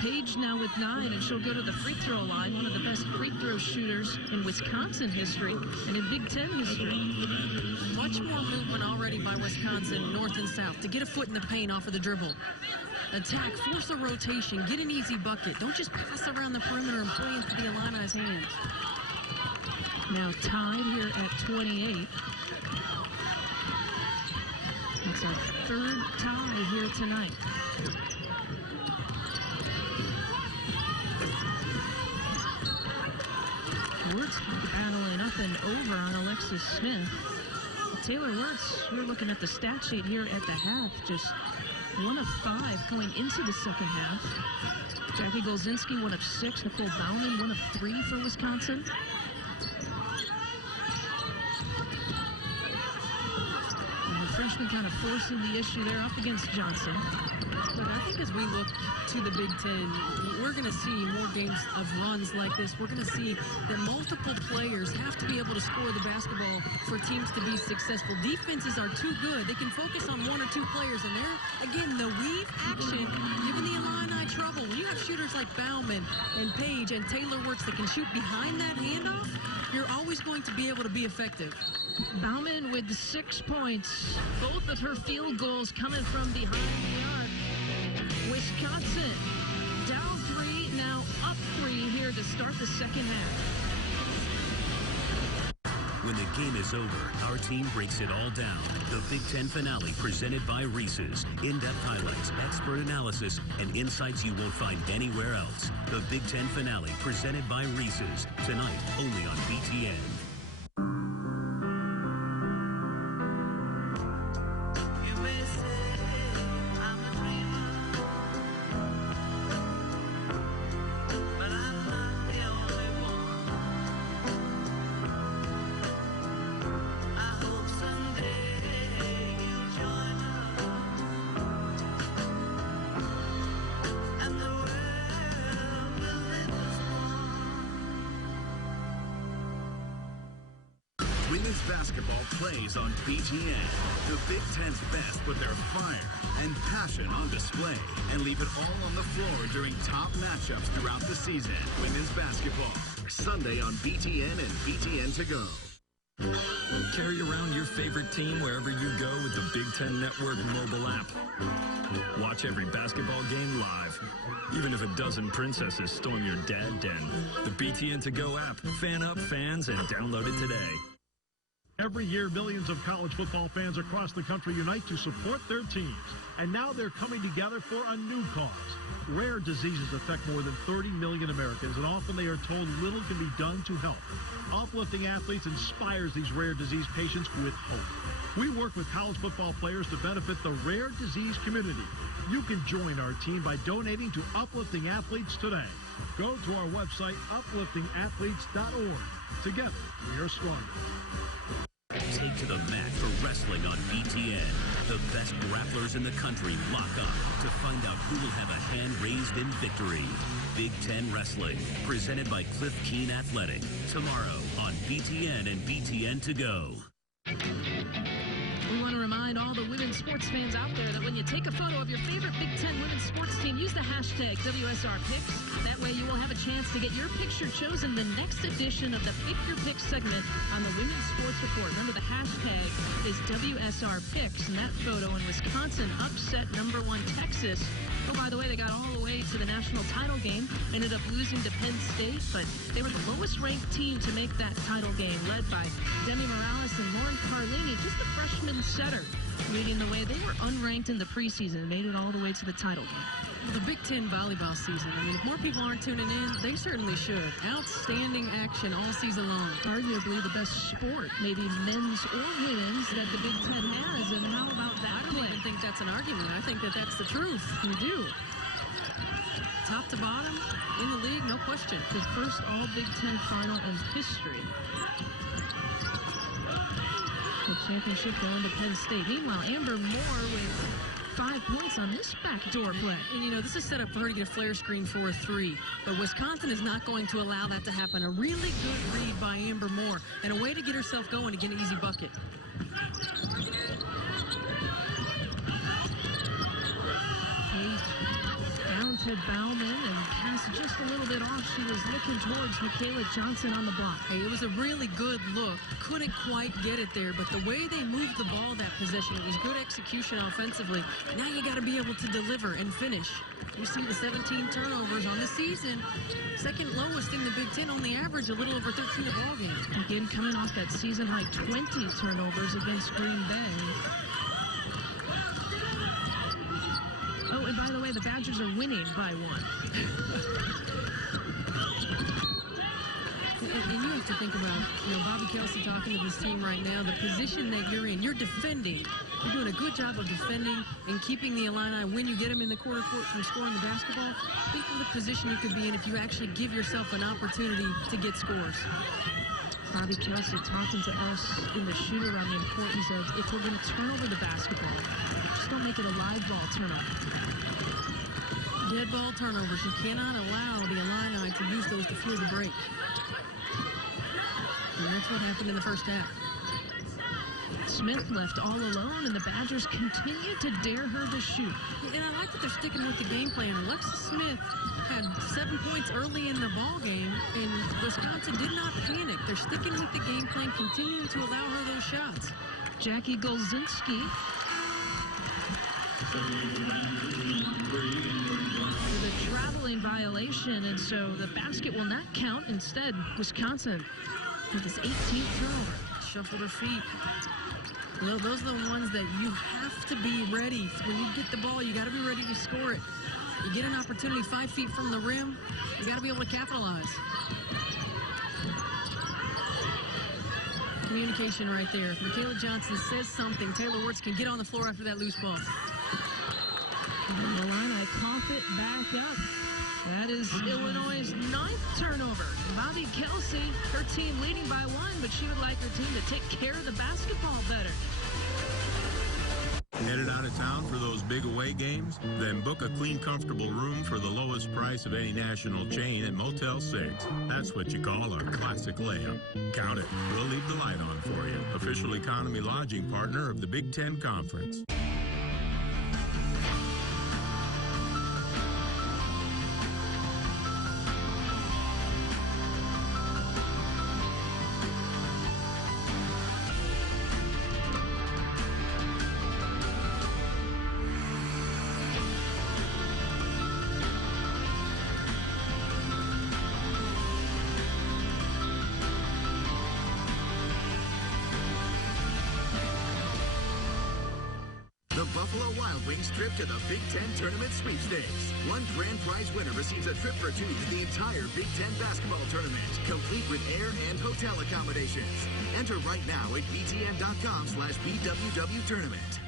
Page now with 9, and she'll go to the free throw line, one of the best free throw shooters in Wisconsin history and in Big Ten history. Much more movement already by Wisconsin, north and south, to get a foot in the paint off of the dribble. Attack, force a rotation, get an easy bucket. Don't just pass around the perimeter and play into the Illini's hands. Now tied here at 28. It's our 3rd tie here tonight. Wirtz battling up and over on Alexis Smith. Taylor Wirtz, we're looking at the stat sheet here at the half, just 1 of 5 going into the second half. Jackie Golzinski, 1 of 6. Nicole Bauman, 1 of 3 for Wisconsin. And the freshman kind of forcing the issue there up against Johnson. But I think as we look to the Big Ten, we're going to see more games of runs like this. We're going to see that multiple players have to be able to score the basketball for teams to be successful. Defenses are too good. They can focus on 1 or 2 players. And there, again, the weave action, giving the Illini trouble. When you have shooters like Bauman and Page and Taylor Wirtz that can shoot behind that handoff, you're always going to be able to be effective. Bauman with 6 points. Both of her field goals coming from behind the arc. Wisconsin down 3, now up 3 here to start the second half. When the game is over, our team breaks it all down. The Big Ten finale presented by Reese's. In-depth highlights, expert analysis, and insights you won't find anywhere else. The Big Ten finale presented by Reese's. Tonight, only on BTN. Women's basketball plays on BTN. The Big Ten's best put their fire and passion on display and leave it all on the floor during top matchups throughout the season. Women's basketball, Sunday on BTN and BTN to go. Carry around your favorite team wherever you go with the Big Ten Network mobile app. Watch every basketball game live, even if a dozen princesses storm your dad den. The BTN to go app. Fan up, fans, and download it today. Every year, millions of college football fans across the country unite to support their teams. And now they're coming together for a new cause. Rare diseases affect more than 30 million Americans, and often they are told little can be done to help. Uplifting Athletes inspires these rare disease patients with hope. We work with college football players to benefit the rare disease community. You can join our team by donating to Uplifting Athletes today. Go to our website, upliftingathletes.org. Together, we are stronger. Take to the mat for wrestling on BTN. The best grapplers in the country lock up to find out who will have a hand raised in victory. Big Ten Wrestling, presented by Cliff Keen Athletic. Tomorrow on BTN and BTN to go. We want to remind all the women's sports fans out there that when you take a photo of your favorite Big Ten women's sports team, use the hashtag WSRPicks. That way you will have a chance to get your picture chosen the next edition of the Pick Your Picks segment on the Women's Sports Report. Remember, the hashtag is WSRPicks, and that photo in Wisconsin upset #1 Texas. Oh, by the way, they got all the way to the national title game, ended up losing to Penn State, but they were the lowest-ranked team to make that title game, led by Demi Morales and Lauren Carlini, just a freshman setter. Leading the way, they were unranked in the preseason, made it all the way to the title game. The Big Ten volleyball season. I mean, if more people aren't tuning in, they certainly should. Outstanding action all season long. Arguably the best sport, maybe men's or women's, that the Big Ten has. And how about that? I don't even think that's an argument. I think that that's the truth. We do. Top to bottom, in the league, no question. The first all Big Ten final in history. The championship going to Penn State. Meanwhile, Amber Moore with 5 points on this backdoor play. And, you know, this is set up for her to get a flare screen for a 3. But Wisconsin is not going to allow that to happen. A really good read by Amber Moore and a way to get herself going to get an easy bucket. Down to Bauman and passed just a little bit off. She was looking towards Michaela Johnson on the block. Hey, it was a really good look. Couldn't quite get it there, but the way they moved the ball that possession, it was good execution offensively. Now you got to be able to deliver and finish. You see the 17 turnovers on the season. Second lowest in the Big Ten, only average a little over 13 a ball game. Again, coming off that season-high 20 turnovers against Green Bay. Oh, and by the way, the Badgers are winning by 1. And you have to think about, you know, Bobby Kelsey talking to this team right now, the position that you're in. You're defending. You're doing a good job of defending and keeping the Illini when you get them in the quarter court from scoring the basketball. Think of the position you could be in if you actually give yourself an opportunity to get scores. Bobby Kelsey talking to us in the shoot-around the importance of if we're going to turn over the basketball, just don't make it a live ball turnover. Dead ball turnovers. You cannot allow the Illini to use those to fuel the break. And that's what happened in the first half. Smith left all alone, and the Badgers continue to dare her to shoot. And I like that they're sticking with the game plan. Alexis Smith had 7 points early in the ball game, and Wisconsin did not panic. They're sticking with the game plan, continuing to allow her those shots. Jackie Golzinski with a traveling violation, and so the basket will not count. Instead, Wisconsin with his 18th turnover. Shuffled her feet. Those are the ones that you have to be ready. When you get the ball, you got to be ready to score it. You get an opportunity 5 feet from the rim, you got to be able to capitalize. Communication right there. If Michaela Johnson says something, Taylor Wirtz can get on the floor after that loose ball. And the Illini cough it back up. That is Illinois' 9th turnover. Bobby Kelsey, her team leading by 1, but she would like her team to take care of the basketball better. Headed out of town for those big away games? Then book a clean, comfortable room for the lowest price of any national chain at Motel 6. That's what you call our classic layup. Count it. We'll leave the light on for you. Official economy lodging partner of the Big Ten Conference. Trip to the Big Ten Tournament Sweepstakes. One grand prize winner receives a trip for 2 to the entire Big Ten basketball tournament, complete with air and hotel accommodations. Enter right now at btn.com/BWW tournament.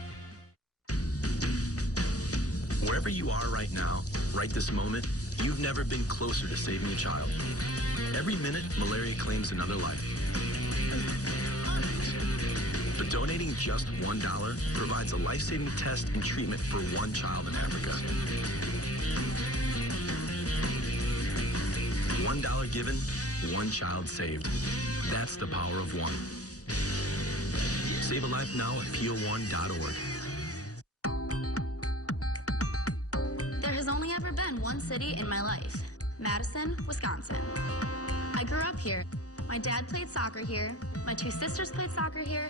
Wherever you are right now, right this moment, you've never been closer to saving a child. Every minute, malaria claims another life. But donating just $1 provides a life-saving test and treatment for 1 child in Africa. $1 given, 1 child saved. That's the power of 1. Save a life now at PO1.org. There has only ever been one city in my life, Madison, Wisconsin. I grew up here. My dad played soccer here, my 2 sisters played soccer here,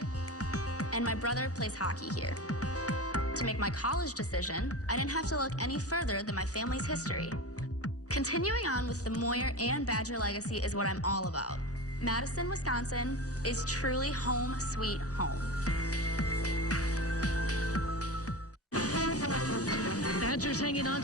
and my brother plays hockey here. To make my college decision, I didn't have to look any further than my family's history. Continuing on with the Moyer and Badger legacy is what I'm all about. Madison, Wisconsin is truly home sweet home.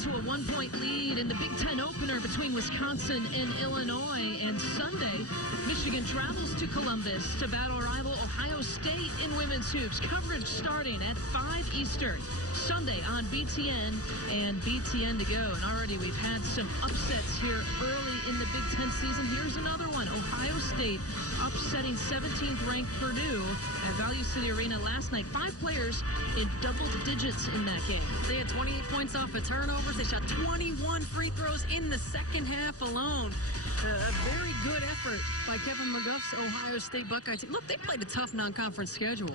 to a 1-point lead in the Big Ten opener between Wisconsin and Illinois. And Sunday, Michigan travels to Columbus to battle rival Ohio State in women's hoops. Coverage starting at 5 Eastern. Sunday on BTN and BTN to go. And already we've had some upsets here early in the Big Ten season. Here's another one. Ohio State upsetting 17th ranked Purdue at Value City Arena last night. 5 players in double digits in that game. They had 28 points off of turnovers. They shot 21 free throws in the second half alone. A very good effort by Kevin McGuff's Ohio State Buckeyes. Look, they played a tough non-conference schedule.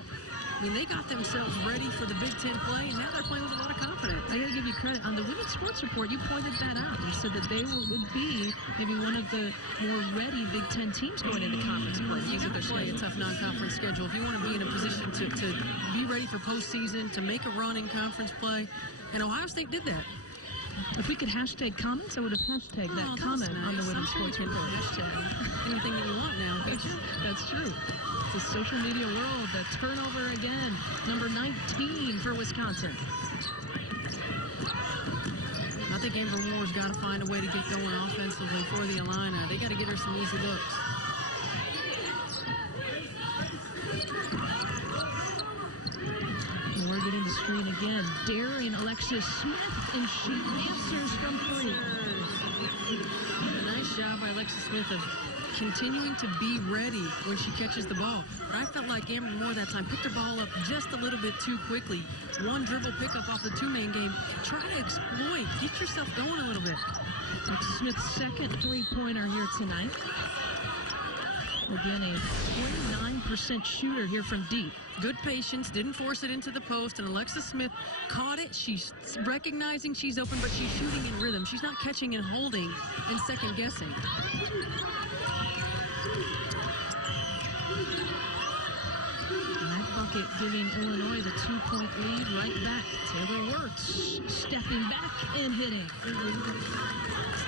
I mean, they got themselves ready for the Big Ten play, and now they're playing with a lot of confidence. I got to give you credit. On the Women's Sports Report, you pointed that out. You said that they would be maybe one of the more ready Big Ten teams going into conference play. You got to play a tough non-conference schedule if you want to be in a position to be ready for postseason, to make a run in conference play, and Ohio State did that. If we could hashtag comments, I would have hashtagged that comment on the Women's Sports Report. Hashtag anything that you want now. That's true. The social media world, the turnover again. Number 19 for Wisconsin. I think Amber Moore's got to find a way to get going offensively for the Illini. They got to get her some easy looks. We're getting the screen again. Daring Alexis Smith, and she answers from 3. Nice job by Alexis Smith of continuing to be ready when she catches the ball. But I felt like Amber Moore that time picked her ball up just a little bit too quickly. One dribble pickup off the 2-man game. Try to exploit. Get yourself going a little bit. Alexis Smith's second 3-pointer here tonight. Again, a 29% shooter here from deep. Good patience, didn't force it into the post, and Alexis Smith caught it. She's recognizing she's open, but she's shooting in rhythm. She's not catching and holding and second-guessing. That bucket giving Illinois the 2-point lead right back. Taylor Wirtz stepping back and hitting.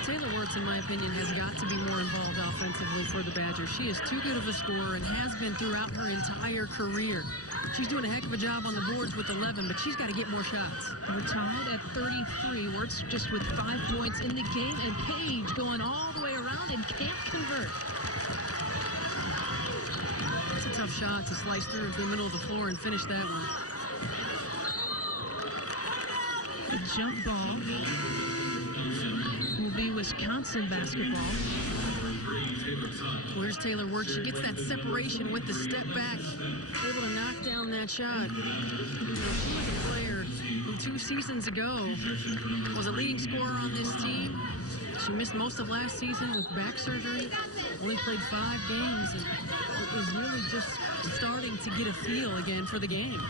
Taylor Wirtz, in my opinion, has got to be more involved offensively for the Badgers. She is too good of a scorer and has been throughout her entire career. She's doing a heck of a job on the boards with 11, but she's got to get more shots. We're tied at 33. Wirtz just with 5 points in the game, and Page going all the way around and can't convert. It's a tough shot to slice through the middle of the floor and finish that one. The jump ball will be Wisconsin basketball. Where's Taylor Wirtz? She gets that separation with the step back, able to knock down that shot. You know, she was a player who 2 seasons ago was a leading scorer on this team. She missed most of last season with back surgery, only played 5 games, and is really just starting to get a feel again for the game.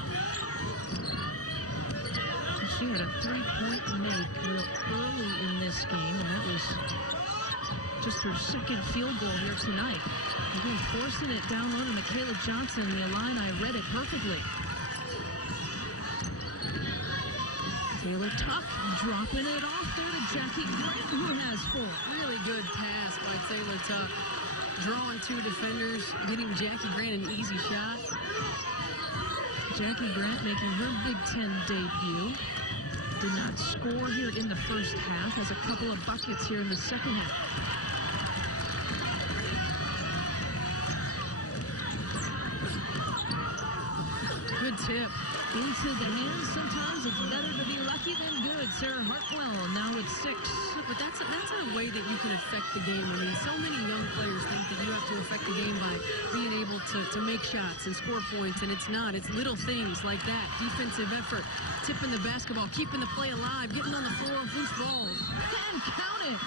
She had a 3-point make real early in this game, and that was just her second field goal here tonight. Again, forcing it down low to Michaela Johnson. The Illini read it perfectly. Taylor Tuck dropping it off there to Jackie Grant, who has 4. Really good pass by Taylor Tuck. Drawing 2 defenders, getting Jackie Grant an easy shot. Jackie Grant making her Big Ten debut. Did not score here in the first half. Has a couple of buckets here in the second half. Good tip. Into the hands. Sometimes it's better to be lucky than good. Sarah Hartwell now with 6. But that's a way that you can affect the game. I mean, so many young players think that you have to affect the game by being able to make shots and score points, and it's not. It's little things like that. Defensive effort, tipping the basketball, keeping the play alive, getting on the floor of loose balls. And count it.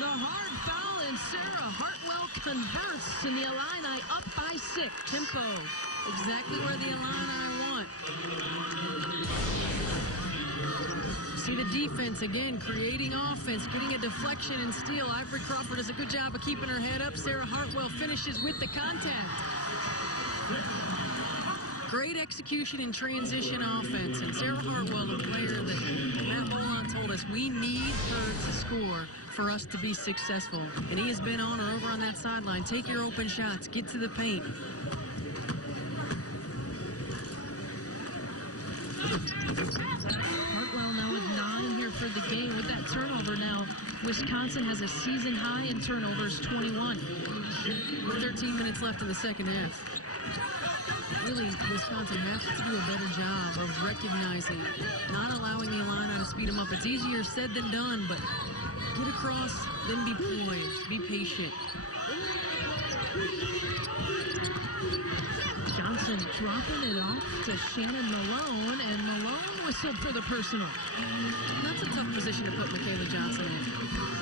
The hard foul, and Sarah Hartwell converts, and the Illini up by 6. Tempo. Exactly where the Illini want. See the defense again, creating offense, getting a deflection and steal. Ivory Crawford does a good job of keeping her head up. Sarah Hartwell finishes with the contact. Great execution in transition offense. And Sarah Hartwell, a player that Matt Bolon told us we need her to score for us to be successful. And he has been on her over on that sideline. Take your open shots, get to the paint. Hartwell now with 9 here for of the game with that turnover. Now, Wisconsin has a season high in turnovers, 21. 13 minutes left in the second half. Really, Wisconsin has to do a better job of recognizing, not allowing the Illini to speed them up. It's easier said than done, but get across, then be poised, be patient. Johnson dropping it off to Shannon Malone, and Malone whistled for the personal. That's a tough position to put Michaela Johnson in.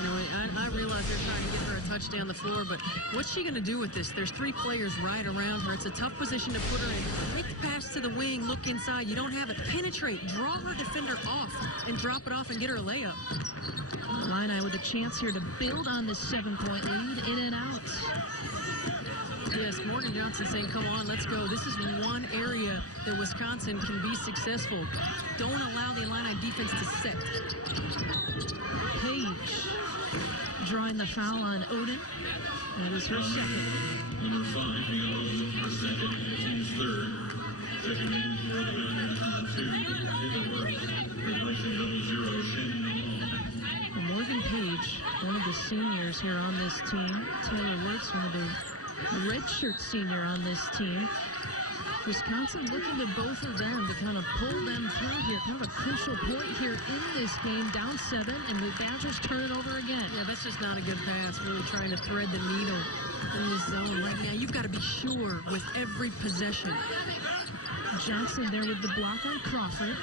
You know, I realize they're trying to get her a touch down the floor, but what's she going to do with this? There's 3 players right around her. It's a tough position to put her in. Make the pass to the wing, look inside. You don't have it. Penetrate, draw her defender off, and drop it off and get her a layup. Illini with a chance here to build on this 7-point lead, in and out. Yes, Morgan Johnson saying, come on, let's go. This is one area that Wisconsin can be successful. Don't allow the Illini defense to set. Page drawing the foul on Odin. That was her second. Number 5, her second, team's third. Second name for the 2, replacing double 0, Shannon Malone. Morgan Page, one of the seniors here on this team. Taylor Wirtz, one of the redshirt senior on this team. Wisconsin looking to both of them to kind of pull them through here. Kind of a crucial point here in this game. Down 7, and the Badgers turn it over again. Yeah, that's just not a good pass. Really trying to thread the needle in this zone right now. You've got to be sure with every possession. Johnson there with the block on Crawford.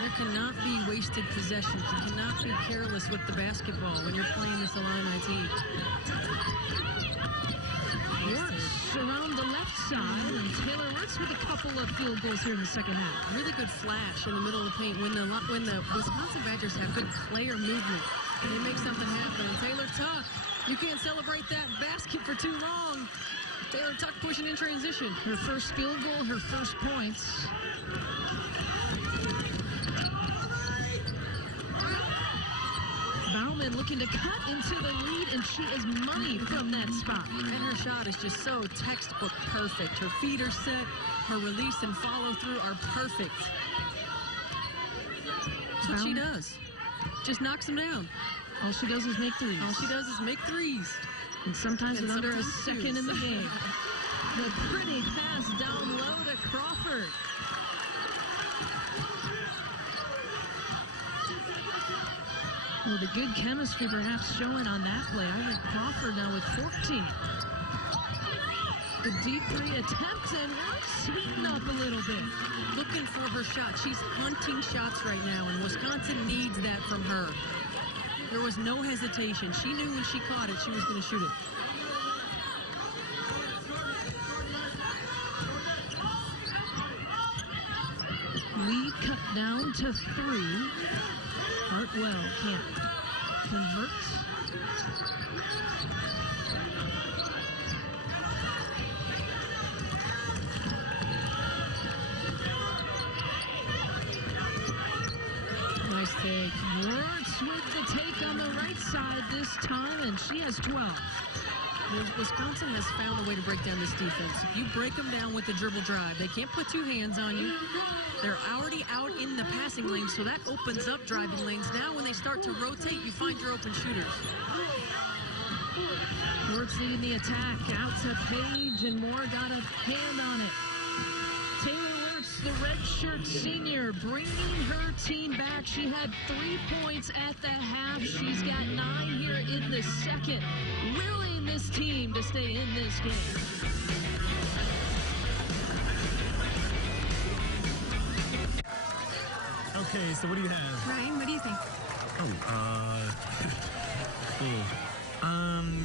There cannot be wasted possessions. You cannot be careless with the basketball when you're playing this Illini team. Wirtz around the left side, and Taylor Wirtz with a couple of field goals here in the second half. Really good flash in the middle of the paint. When the Wisconsin Badgers have good player movement, and they make something happen. And Taylor Tuck, you can't celebrate that basket for too long. Taylor Tuck pushing in transition. Her first field goal, her first points. Bauman looking to cut into the lead, and she is money from that spot. And her shot is just so textbook perfect. Her feet are set, her release and follow through are perfect. That's what she does. Just knocks them down. All she does is make threes. All she does is make threes. And sometimes in under a second twos. in the game. The pretty pass down low to Crawford. Well, the good chemistry perhaps showing on that play. Ivory Crawford now with 14. The deep 3 attempt, and Wirtz heating up a little bit. Looking for her shot. She's hunting shots right now, and Wisconsin needs that from her. There was no hesitation. She knew when she caught it, she was going to shoot it. Lead cut down to 3. Hartwell can't convert. Nice take. Wirtz with the take on the right side this time, and she has 12. Wisconsin has found a way to break down this defense. If you break them down with the dribble drive, they can't put 2 hands on you. They're already out in the passing lane, so that opens up driving lanes. Now when they start to rotate, you find your open shooters. Wirtz leading the attack. Out to Page, and Moore got a hand on it. Taylor Wirtz, the redshirt senior, bringing her team back. She had 3 points at the half. She's got 9 here in the second. Willing this team to stay in this game. Okay, so what do you have? Ryan, what do you think?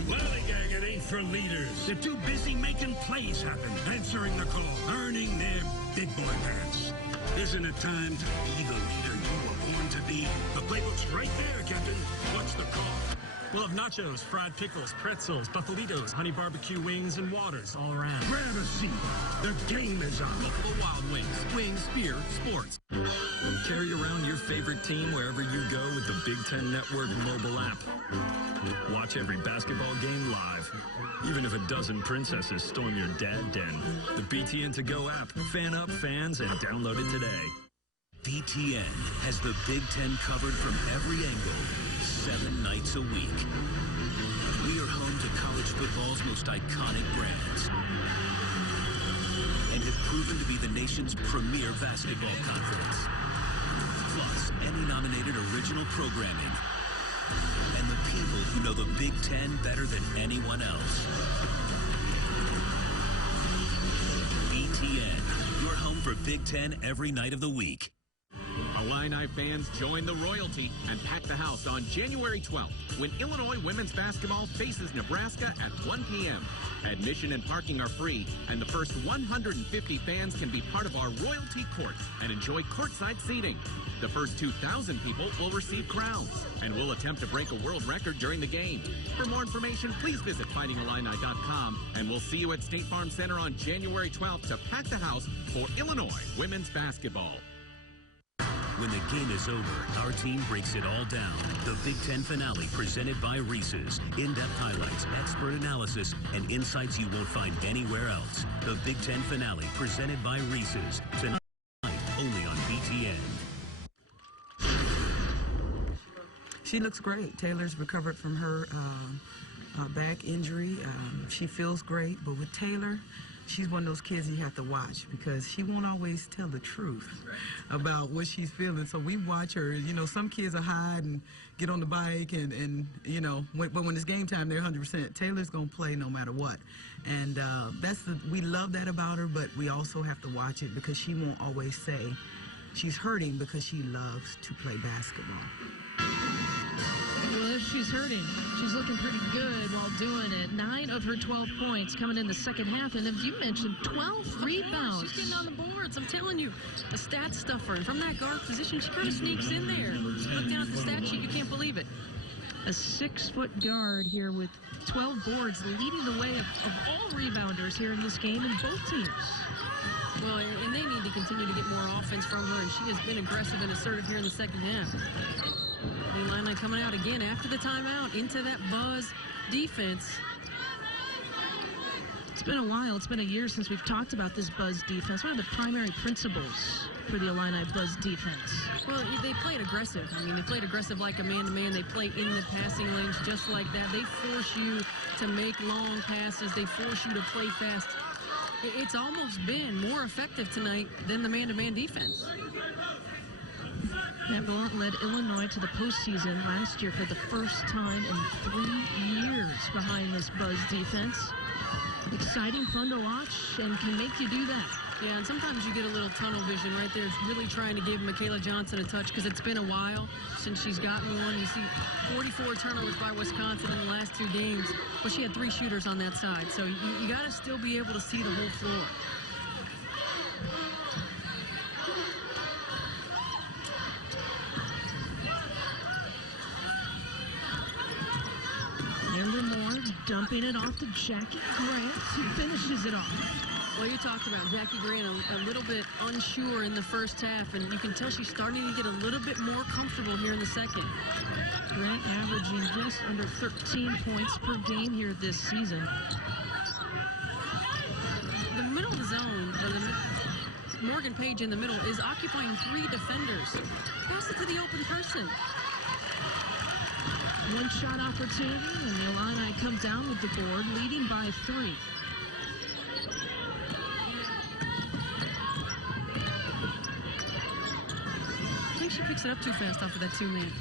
Lollygang, it ain't for leaders. They're too busy making plays happen, answering the call, earning their big boy pants. Isn't it time to be the leader you were born to be? The playbook's right there, Captain. What's the call? We'll have nachos, fried pickles, pretzels, buffalitos, honey barbecue wings, and waters all around. Grab a seat. The game is on. Buffalo Wild Wings. Wings, beer, sports. Carry around your favorite team wherever you go with the Big Ten Network mobile app. Watch every basketball game live, even if a dozen princesses storm your dad den. The BTN To Go app. Fan up, fans, and download it today. BTN has the Big Ten covered from every angle, 7 nights a week. We are home to college football's most iconic brands and have proven to be the nation's premier basketball conference. Plus, Emmy-nominated original programming and the people who know the Big Ten better than anyone else. BTN, your home for Big Ten every night of the week. Illini fans join the royalty and pack the house on January 12th when Illinois women's basketball faces Nebraska at 1 p.m. Admission and parking are free, and the first 150 fans can be part of our royalty court and enjoy courtside seating. The first 2,000 people will receive crowns, and we'll attempt to break a world record during the game. For more information, please visit FightingIllini.com, and we'll see you at State Farm Center on January 12th to pack the house for Illinois women's basketball. When the game is over, our team breaks it all down. The Big Ten finale presented by Reese's. In-depth highlights, expert analysis, and insights you won't find anywhere else. The Big Ten finale presented by Reese's. Tonight, only on BTN. She looks great. Taylor's recovered from her back injury. She feels great, but with Taylor, she's one of those kids you have to watch because she won't always tell the truth about what she's feeling. So we watch her. You know, some kids will hide and get on the bike and you know, but when it's game time, they're 100%. Taylor's going to play no matter what. And we love that about her, but we also have to watch it because she won't always say she's hurting because she loves to play basketball. Well, if she's hurting, she's looking pretty good while doing it. 9 of her 12 points coming in the second half. And as you mentioned, 12 rebounds. She's getting on the boards. I'm telling you, the stat stuffer. And from that guard position, she kind of sneaks in there. Look down at the stat sheet. You can't believe it. A 6-foot guard here with 12 boards, leading the way of all rebounders here in this game in both teams. Well, and they need to continue to get more offense from her, and she has been aggressive and assertive here in the second half. The Illini coming out again after the timeout into that buzz defense. It's been a while. It's been a year since we've talked about this buzz defense. What are the primary principles for the Illini buzz defense? Well, they played aggressive. I mean, they played aggressive like a man-to-man. They play in the passing lanes just like that. They force you to make long passes. They force you to play fast. It's almost been more effective tonight than the man-to-man defense. Matt Blunt led Illinois to the postseason last year for the first time in 3 years behind this buzz defense. Exciting, fun to watch, and can make you do that. Yeah, and sometimes you get a little tunnel vision right there. It's really trying to give Michaela Johnson a touch because it's been a while since she's gotten one. You see 44 turnovers by Wisconsin in the last 2 games, but she had 3 shooters on that side. So you got to still be able to see the whole floor. Amber Moore dumping it off to Jackie Grant, who finishes it off. Well, you talked about Jackie Grant a little bit unsure in the first half, and you can tell she's starting to get a little bit more comfortable here in the second. Grant averaging just under 13 points per game here this season. The middle of the zone, or Morgan Page in the middle, is occupying 3 defenders. Pass it to the open person. One shot opportunity, and the Illini come down with the board, leading by 3. I think she picks it up too fast off of that 2-man.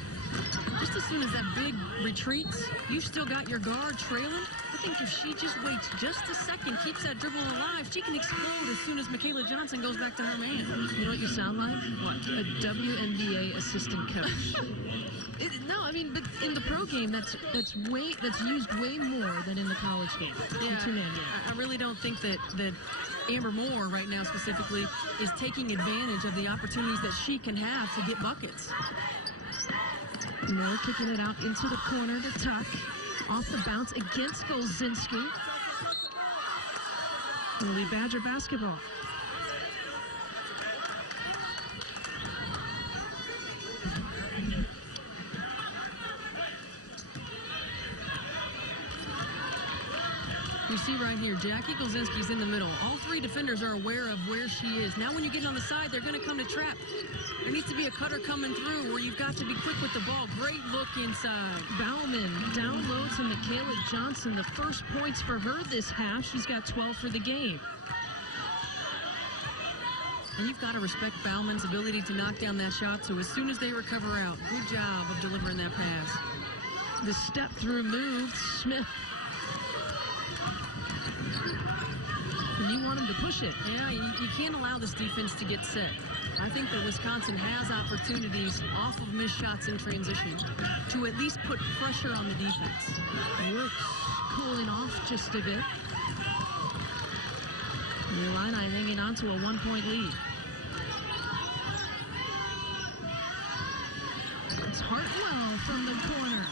Just as soon as that big retreats, you've still got your guard trailing. I think if she just waits just a second, keeps that dribble alive, she can explode as soon as Michaela Johnson goes back to her man. You know what you sound like? What? A WNBA assistant coach. No, I mean, but in the pro game, that's used way more than in the college game. Yeah, the 2-man game. I really don't think that Amber Moore right now specifically is taking advantage of the opportunities that she can have to get buckets. Moore kicking it out into the corner to Tuck. Off the bounce against Golzinski. It'll be Badger basketball. You see right here, Jackie Golzinski's in the middle. All three defenders are aware of where she is. Now when you get on the side, they're going to come to trap. There needs to be a cutter coming through where you've got to be quick with the ball. Great look inside. Bauman down low to Michaela Johnson. The first points for her this half. She's got 12 for the game. And you've got to respect Bauman's ability to knock down that shot, so as soon as they recover out, good job of delivering that pass. The step-through move, Smith. And you want him to push it. Yeah, you can't allow this defense to get set. I think that Wisconsin has opportunities off of missed shots in transition to at least put pressure on the defense. Works cooling off just a bit. The Illini hanging on to a 1-point lead. It's Hartwell from the corner.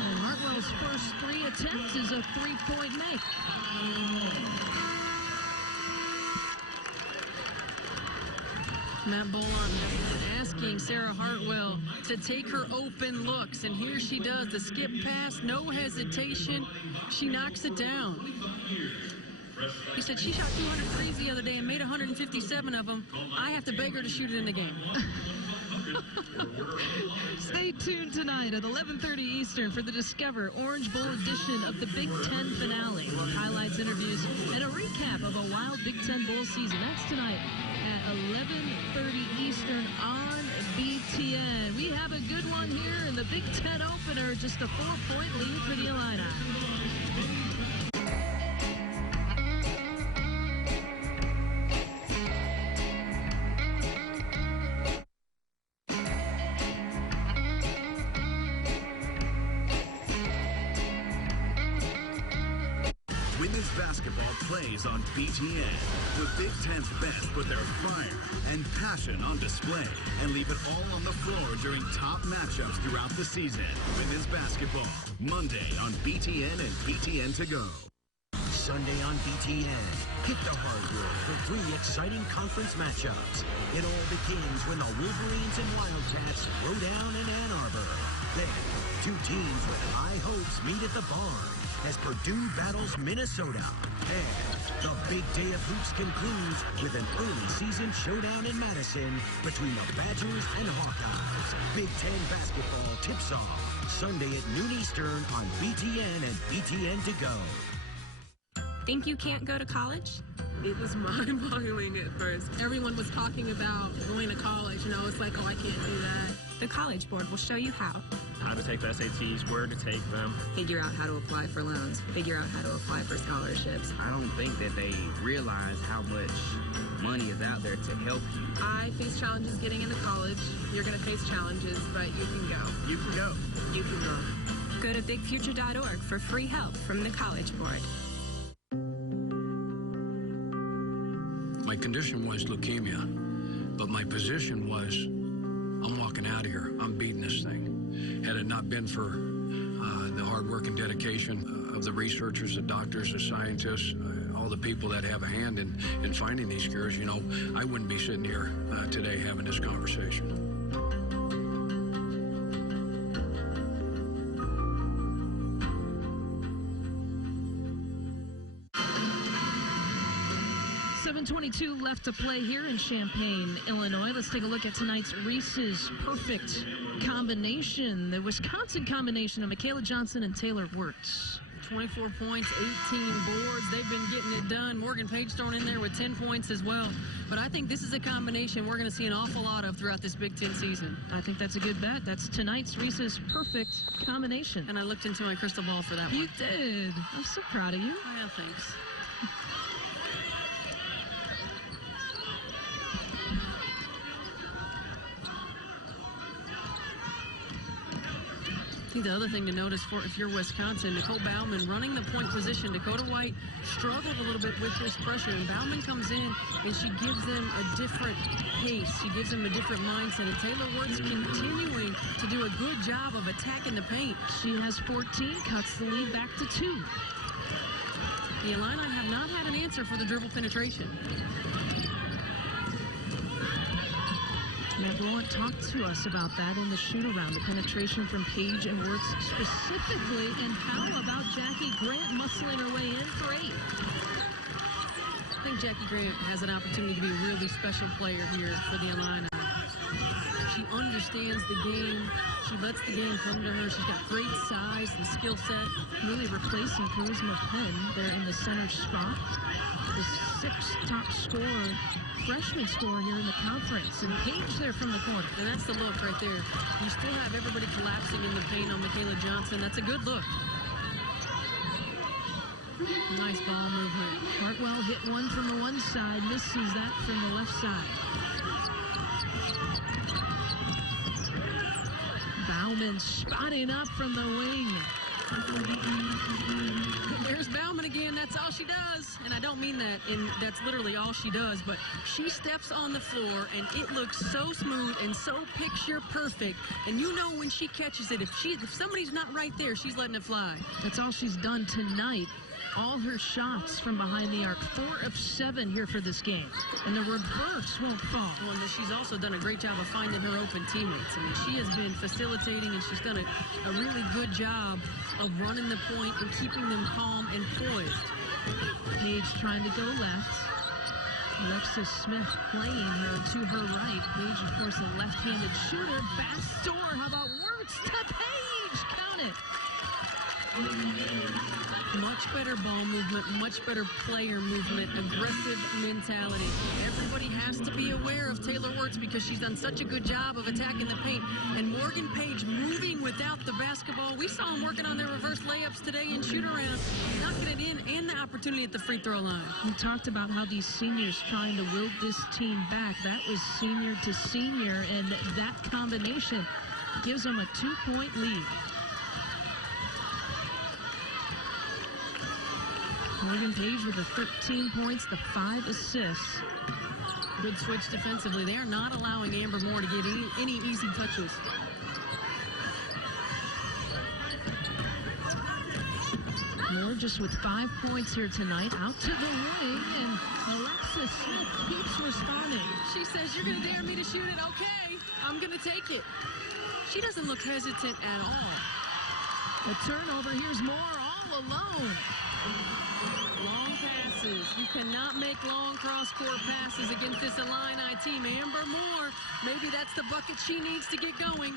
And Hartwell's first 3 attempts is a 3-point make. Matt Bolon asking Sarah Hartwell to take her open looks, and here she does. The skip pass, no hesitation. She knocks it down. He said she shot 200 threes the other day and made 157 of them. I have to beg her to shoot it in the game. Stay tuned tonight at 11:30 Eastern for the Discover Orange Bowl edition of the Big Ten finale. Highlights, interviews, and a recap of a wild Big Ten Bowl season. That's tonight at 11:30 Eastern on BTN. We have a good one here in the Big Ten opener. Just a 4-point lead for the Illini. Women's basketball plays on BTN. The Big Ten's best put their fire and passion on display and leave it all on the floor during top matchups throughout the season. Women's basketball, Monday on BTN and BTN to go. Sunday on BTN. Hit the hardwood for 3 exciting conference matchups. It all begins when the Wolverines and Wildcats throw down in Ann Arbor. Then, 2 teams with high hopes meet at the barn as Purdue battles Minnesota. And the big day of hoops concludes with an early season showdown in Madison between the Badgers and Hawkeyes. Big Ten basketball tips off Sunday at noon Eastern on BTN and BTN to go. Think you can't go to college? It was mind-boggling at first. Everyone was talking about going to college. You know, it's like, oh, I can't do that. The College Board will show you how. How to take the SATs, where to take them. Figure out how to apply for loans. Figure out how to apply for scholarships. I don't think that they realize how much money is out there to help you. I face challenges getting into college. You're going to face challenges, but you can go. You can go. You can go. Go to bigfuture.org for free help from the College Board. My condition was leukemia, but my position was, I'm walking out of here. I'm beating this thing. Had it not been for the hard work and dedication of the researchers, the doctors, the scientists, all the people that have a hand in finding these cures, you know, I wouldn't be sitting here today having this conversation. 7:22 left to play here in Champaign, Illinois. Let's take a look at tonight's Reese's Perfect combination. The Wisconsin combination of Michaela Johnson and Taylor Wirtz. 24 points, 18 boards. They've been getting it done. Morgan Page thrown in there with 10 points as well. But I think this is a combination we're going to see an awful lot of throughout this Big Ten season. I think that's a good bet. That's tonight's Reese's Perfect combination. And I looked into my crystal ball for that one. You did. I'm so proud of you. Yeah, thanks. I think the other thing to notice for if you're Wisconsin, Nicole Bauman running the point position. Dakota White struggled a little bit with this pressure, and Bauman comes in and she gives them a different pace. She gives them a different mindset, and Taylor Wirtz continuing to do a good job of attacking the paint. She has 14, cuts the lead back to 2. The Illini have not had an answer for the dribble penetration. Matt Blunt talked to us about that in the shoot-around, the penetration from Paige and Wirtz specifically, and how about Jackie Grant muscling her way in for 8? I think Jackie Grant has an opportunity to be a really special player here for the Illini. She understands the game. She lets the game come to her. She's got great size and skill set. Really replacing Charisma Penn there in the center spot. The 6th top scorer, freshman scorer here in the conference. And Paige there from the corner. And that's the look right there. You still have everybody collapsing in the paint on Michaela Johnson. That's a good look. Nice ball movement. Hartwell hit one from the one side, misses that from the left side. Bauman spotting up from the wing. There's Bauman again. That's all she does. And I don't mean that, and that's literally all she does, but she steps on the floor, and it looks so smooth and so picture perfect. And you know when she catches it, if somebody's not right there, she's letting it fly. That's all she's done tonight. All her shots from behind the arc, 4 of 7 here for this game. And the reverse won't fall. Well, and she's also done a great job of finding her open teammates. I mean, she has been facilitating, and she's done a really good job of running the point and keeping them calm and poised. Paige trying to go left. Alexis Smith playing her to her right. Paige, of course, a left-handed shooter. Backdoor. How about Wirtz to Paige? Count it. Much better ball movement, much better player movement, aggressive mentality. Everybody has to be aware of Taylor Wirtz because she's done such a good job of attacking the paint. And Morgan Page moving without the basketball. We saw him working on their reverse layups today in shoot-around, knocking it in, and the opportunity at the free throw line. We talked about how these seniors trying to will this team back. That was senior to senior, and that combination gives them a 2-point lead. Morgan Page with the 13 points, the 5 assists. Good switch defensively. They are not allowing Amber Moore to get any easy touches. Moore just with 5 points here tonight. Out to the wing, and Alexis Smith keeps responding. She says, "You're going to dare me to shoot it? Okay, I'm going to take it." She doesn't look hesitant at all. The turnover, here's Moore all alone. Long passes. You cannot make long cross-court passes against this Illini team. Amber Moore, maybe that's the bucket she needs to get going.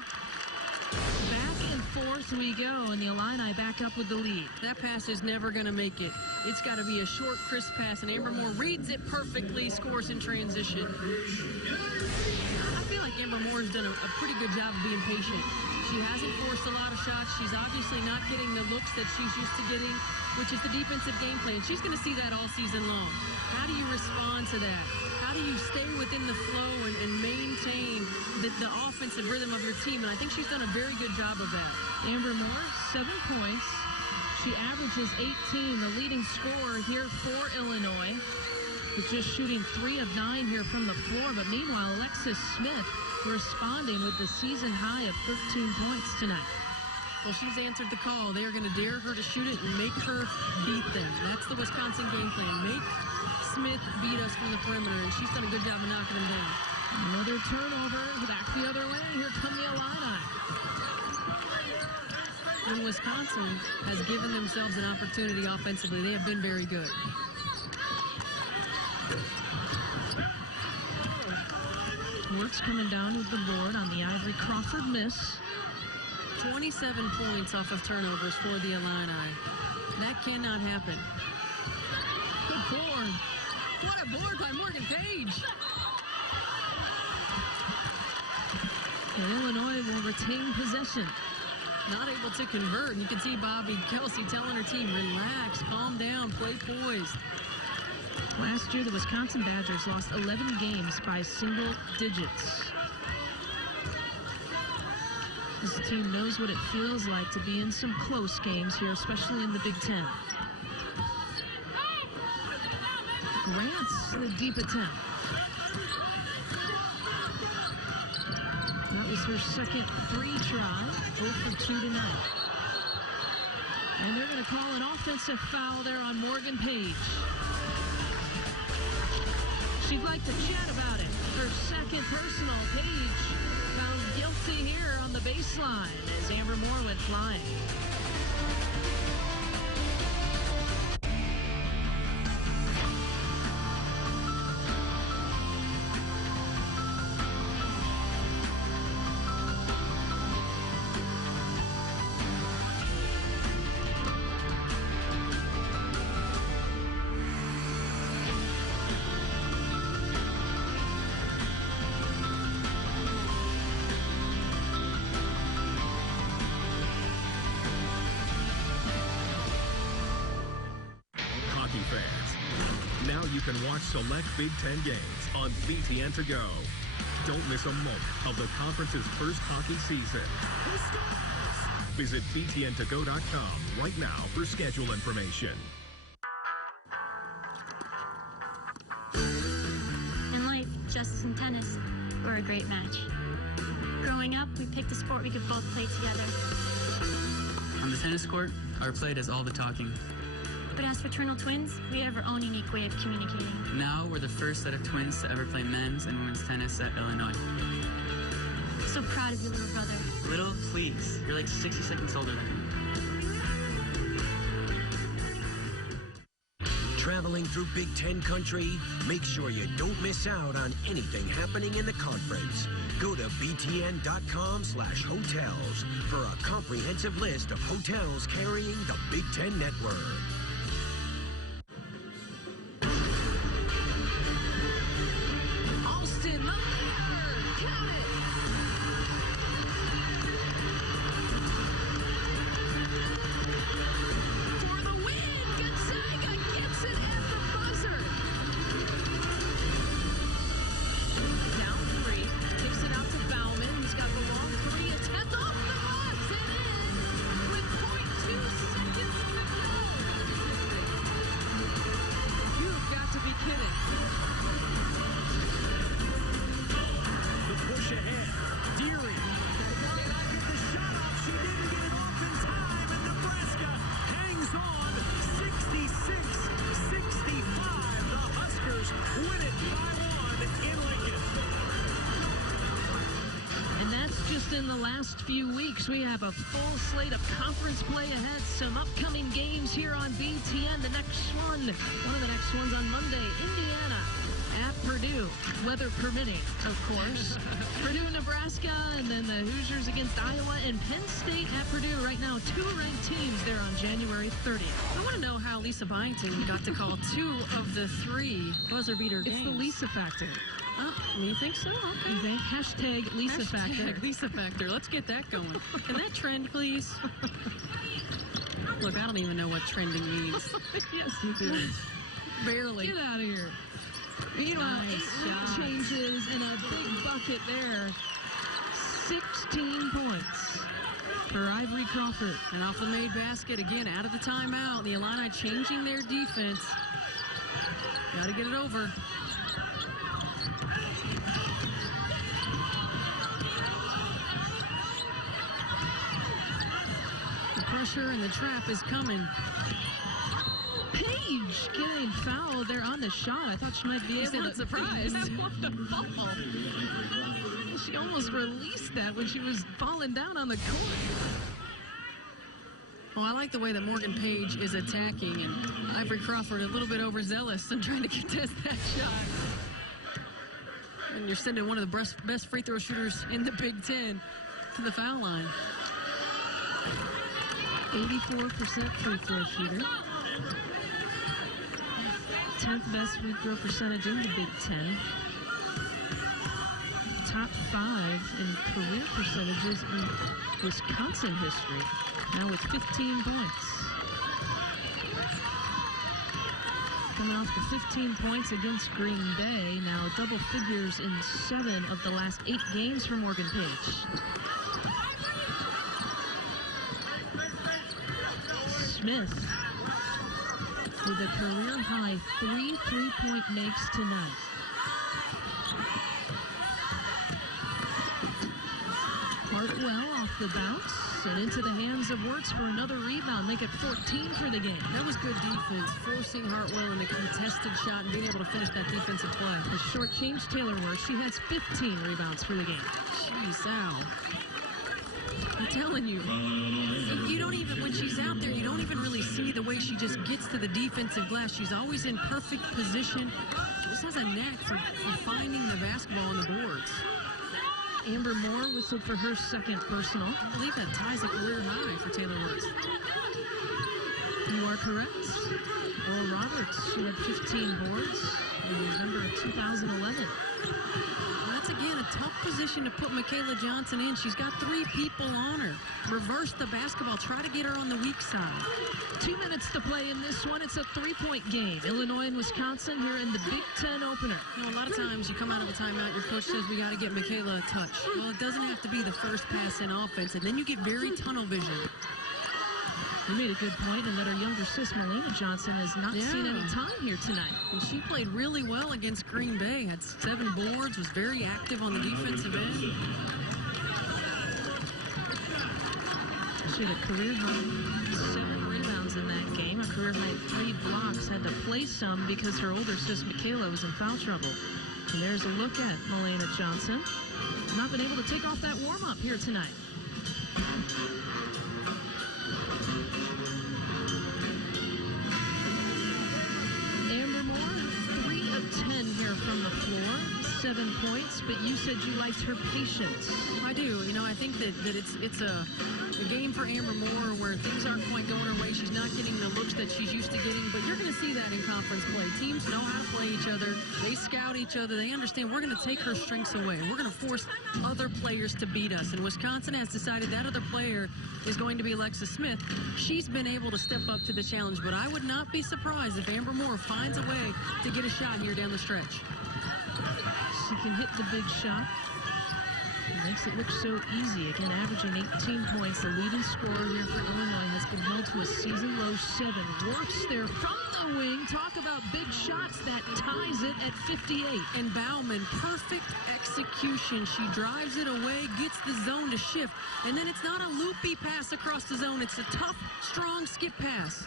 Back and forth we go, and the Illini back up with the lead. That pass is never going to make it. It's got to be a short, crisp pass, and Amber Moore reads it perfectly, scores in transition. I feel like Amber Moore has done a pretty good job of being patient. She hasn't forced a lot of shots. She's obviously not getting the looks that she's used to getting, which is the defensive game plan. She's going to see that all season long. How do you respond to that? How do you stay within the flow and maintain the offensive rhythm of your team? And I think she's done a very good job of that. Amber Moore, 7 points. She averages 18, the leading scorer here for Illinois. With just shooting 3 of 9 here from the floor. But meanwhile, Alexis Smith responding with the season high of 13 points tonight. Well, she's answered the call. They are going to dare her to shoot it and make her beat them. That's the Wisconsin game plan. Make Smith beat us from the perimeter, and she's done a good job of knocking them down. Another turnover, back the other way. Here come the Illini. And Wisconsin has given themselves an opportunity offensively. They have been very good. Wirtz coming down with the board on the Ivory Crawford miss. 27 points off of turnovers for the Illini. That cannot happen. Good board. What a board by Morgan Page. And Illinois will retain possession. Not able to convert. You can see Bobby Kelsey telling her team, relax, calm down, play poised. Last year, the Wisconsin Badgers lost 11 games by single digits. This team knows what it feels like to be in some close games here, especially in the Big Ten. Grant's the deep attempt. That was her second free try, 0 for 2 tonight. And they're going to call an offensive foul there on Morgan Page. She'd like to chat about it. her second personal. Paige found guilty here on the baseline as Amber Moore went flying. You can watch select Big Ten games on BTN To Go. Don't miss a moment of the conference's first hockey season. Visit btntogo.com right now for schedule information. In life, just as in tennis, we're a great match. Growing up, we picked a sport we could both play together. On the tennis court, our play does all the talking. But as fraternal twins, we have our own unique way of communicating. Now we're the first set of twins to ever play men's and women's tennis at Illinois. So proud of you, little brother. Little, please. You're like 60 seconds older than me. Traveling through Big Ten country? Make sure you don't miss out on anything happening in the conference. Go to btn.com/hotels for a comprehensive list of hotels carrying the Big Ten network. In the last few weeks, we have a full slate of conference play ahead. Some upcoming games here on BTN. The next one of the next ones on Monday, Indiana at Purdue, weather permitting, of course. Purdue, Nebraska, and then the Hoosiers against Iowa, and Penn State at Purdue. Right now, 2 ranked teams there on January 30th. I want to know how Lisa Byington got to call 2 of the 3 buzzer beater games. It's the Lisa factor. Oh, you think so? Okay. Hashtag Lisa factor. Lisa factor. Let's get that going. Can that trend, please? Look, I don't even know what trending means. Yes, you do. Barely. Get out of here. Meanwhile, Nice 8 changes in a big bucket there. 16 points for Ivory Crawford. And off the made basket again, out of the timeout. The Illini changing their defense. Got to get it over. The pressure and the trap is coming. Paige getting fouled there on the shot. I thought she might be able to. Surprised. She almost released that when she was falling down on the court. Well, I like the way that Morgan Page is attacking, and Ivory Crawford a little bit overzealous and trying to contest that shot. And you're sending one of the best free throw shooters in the Big Ten to the foul line. 84% free throw shooter. 10th best free throw percentage in the Big Ten. Top 5 in career percentages in Wisconsin history. Now with 15 points. Coming off the 15 points against Green Bay. Now double figures in 7 of the last 8 games for Morgan Page. Smith with a career-high 3 3-point makes tonight. Hartwell off the bounce. Johnson into the hands of Wirtz for another rebound. Make it 14 for the game. That was good defense, forcing Hartwell in the contested shot and being able to finish that defensive play. A short-changed Taylor Wirtz. She has 15 rebounds for the game. Jeez, Al. I'm telling you, you don't even, when she's out there, you don't even really see the way she just gets to the defensive glass. She's always in perfect position. She just has a knack for finding the basketball on the boards. Amber Moore whistled for her second personal. I believe that ties a career high for Taylor Wirtz. You are correct. Earl Roberts, she had 15 boards in November of 2011. That's, again, a tough position to put Michaela Johnson in. She's got 3 people on her. Reverse the basketball. Try to get her on the weak side. 2 minutes to play in this one. It's a 3-point game. Illinois and Wisconsin here in the Big Ten opener. You know, a lot of times you come out of a timeout, your coach says we got to get Michaela a touch. Well, it doesn't have to be the first pass in offense, and then you get very tunnel vision. You made a good point in that our younger sis, Melina Johnson, has not seen any time here tonight. And she played really well against Green Bay. Had 7 boards, was very active on the defensive end. She had a career high 7 rebounds in that game. A career high 3 blocks. Had to play some because her older sis, Michaela, was in foul trouble. And there's a look at Melina Johnson. Not been able to take off that warm-up here tonight. Amber Moore, 3 of 10 here from the floor. 7 points, but you said you liked her patience. I do. You know, I think that it's a game for Amber Moore where things aren't quite going her way. She's not getting the looks that she's used to getting, but you're going to see that in conference play. Teams know how to play each other. They scout each other. They understand we're going to take her strengths away. We're going to force other players to beat us. And Wisconsin has decided that other player is going to be Alexis Smith. She's been able to step up to the challenge, but I would not be surprised if Amber Moore finds a way to get a shot here down the stretch. She can hit the big shot. It makes it look so easy. Again, averaging 18 points. The leading scorer here for Illinois has been held to a season-low 7. Wirtz there from the wing. Talk about big shots. That ties it at 58. And Bauman, perfect execution. She drives it away, gets the zone to shift. And then it's not a loopy pass across the zone. It's a tough, strong skip pass.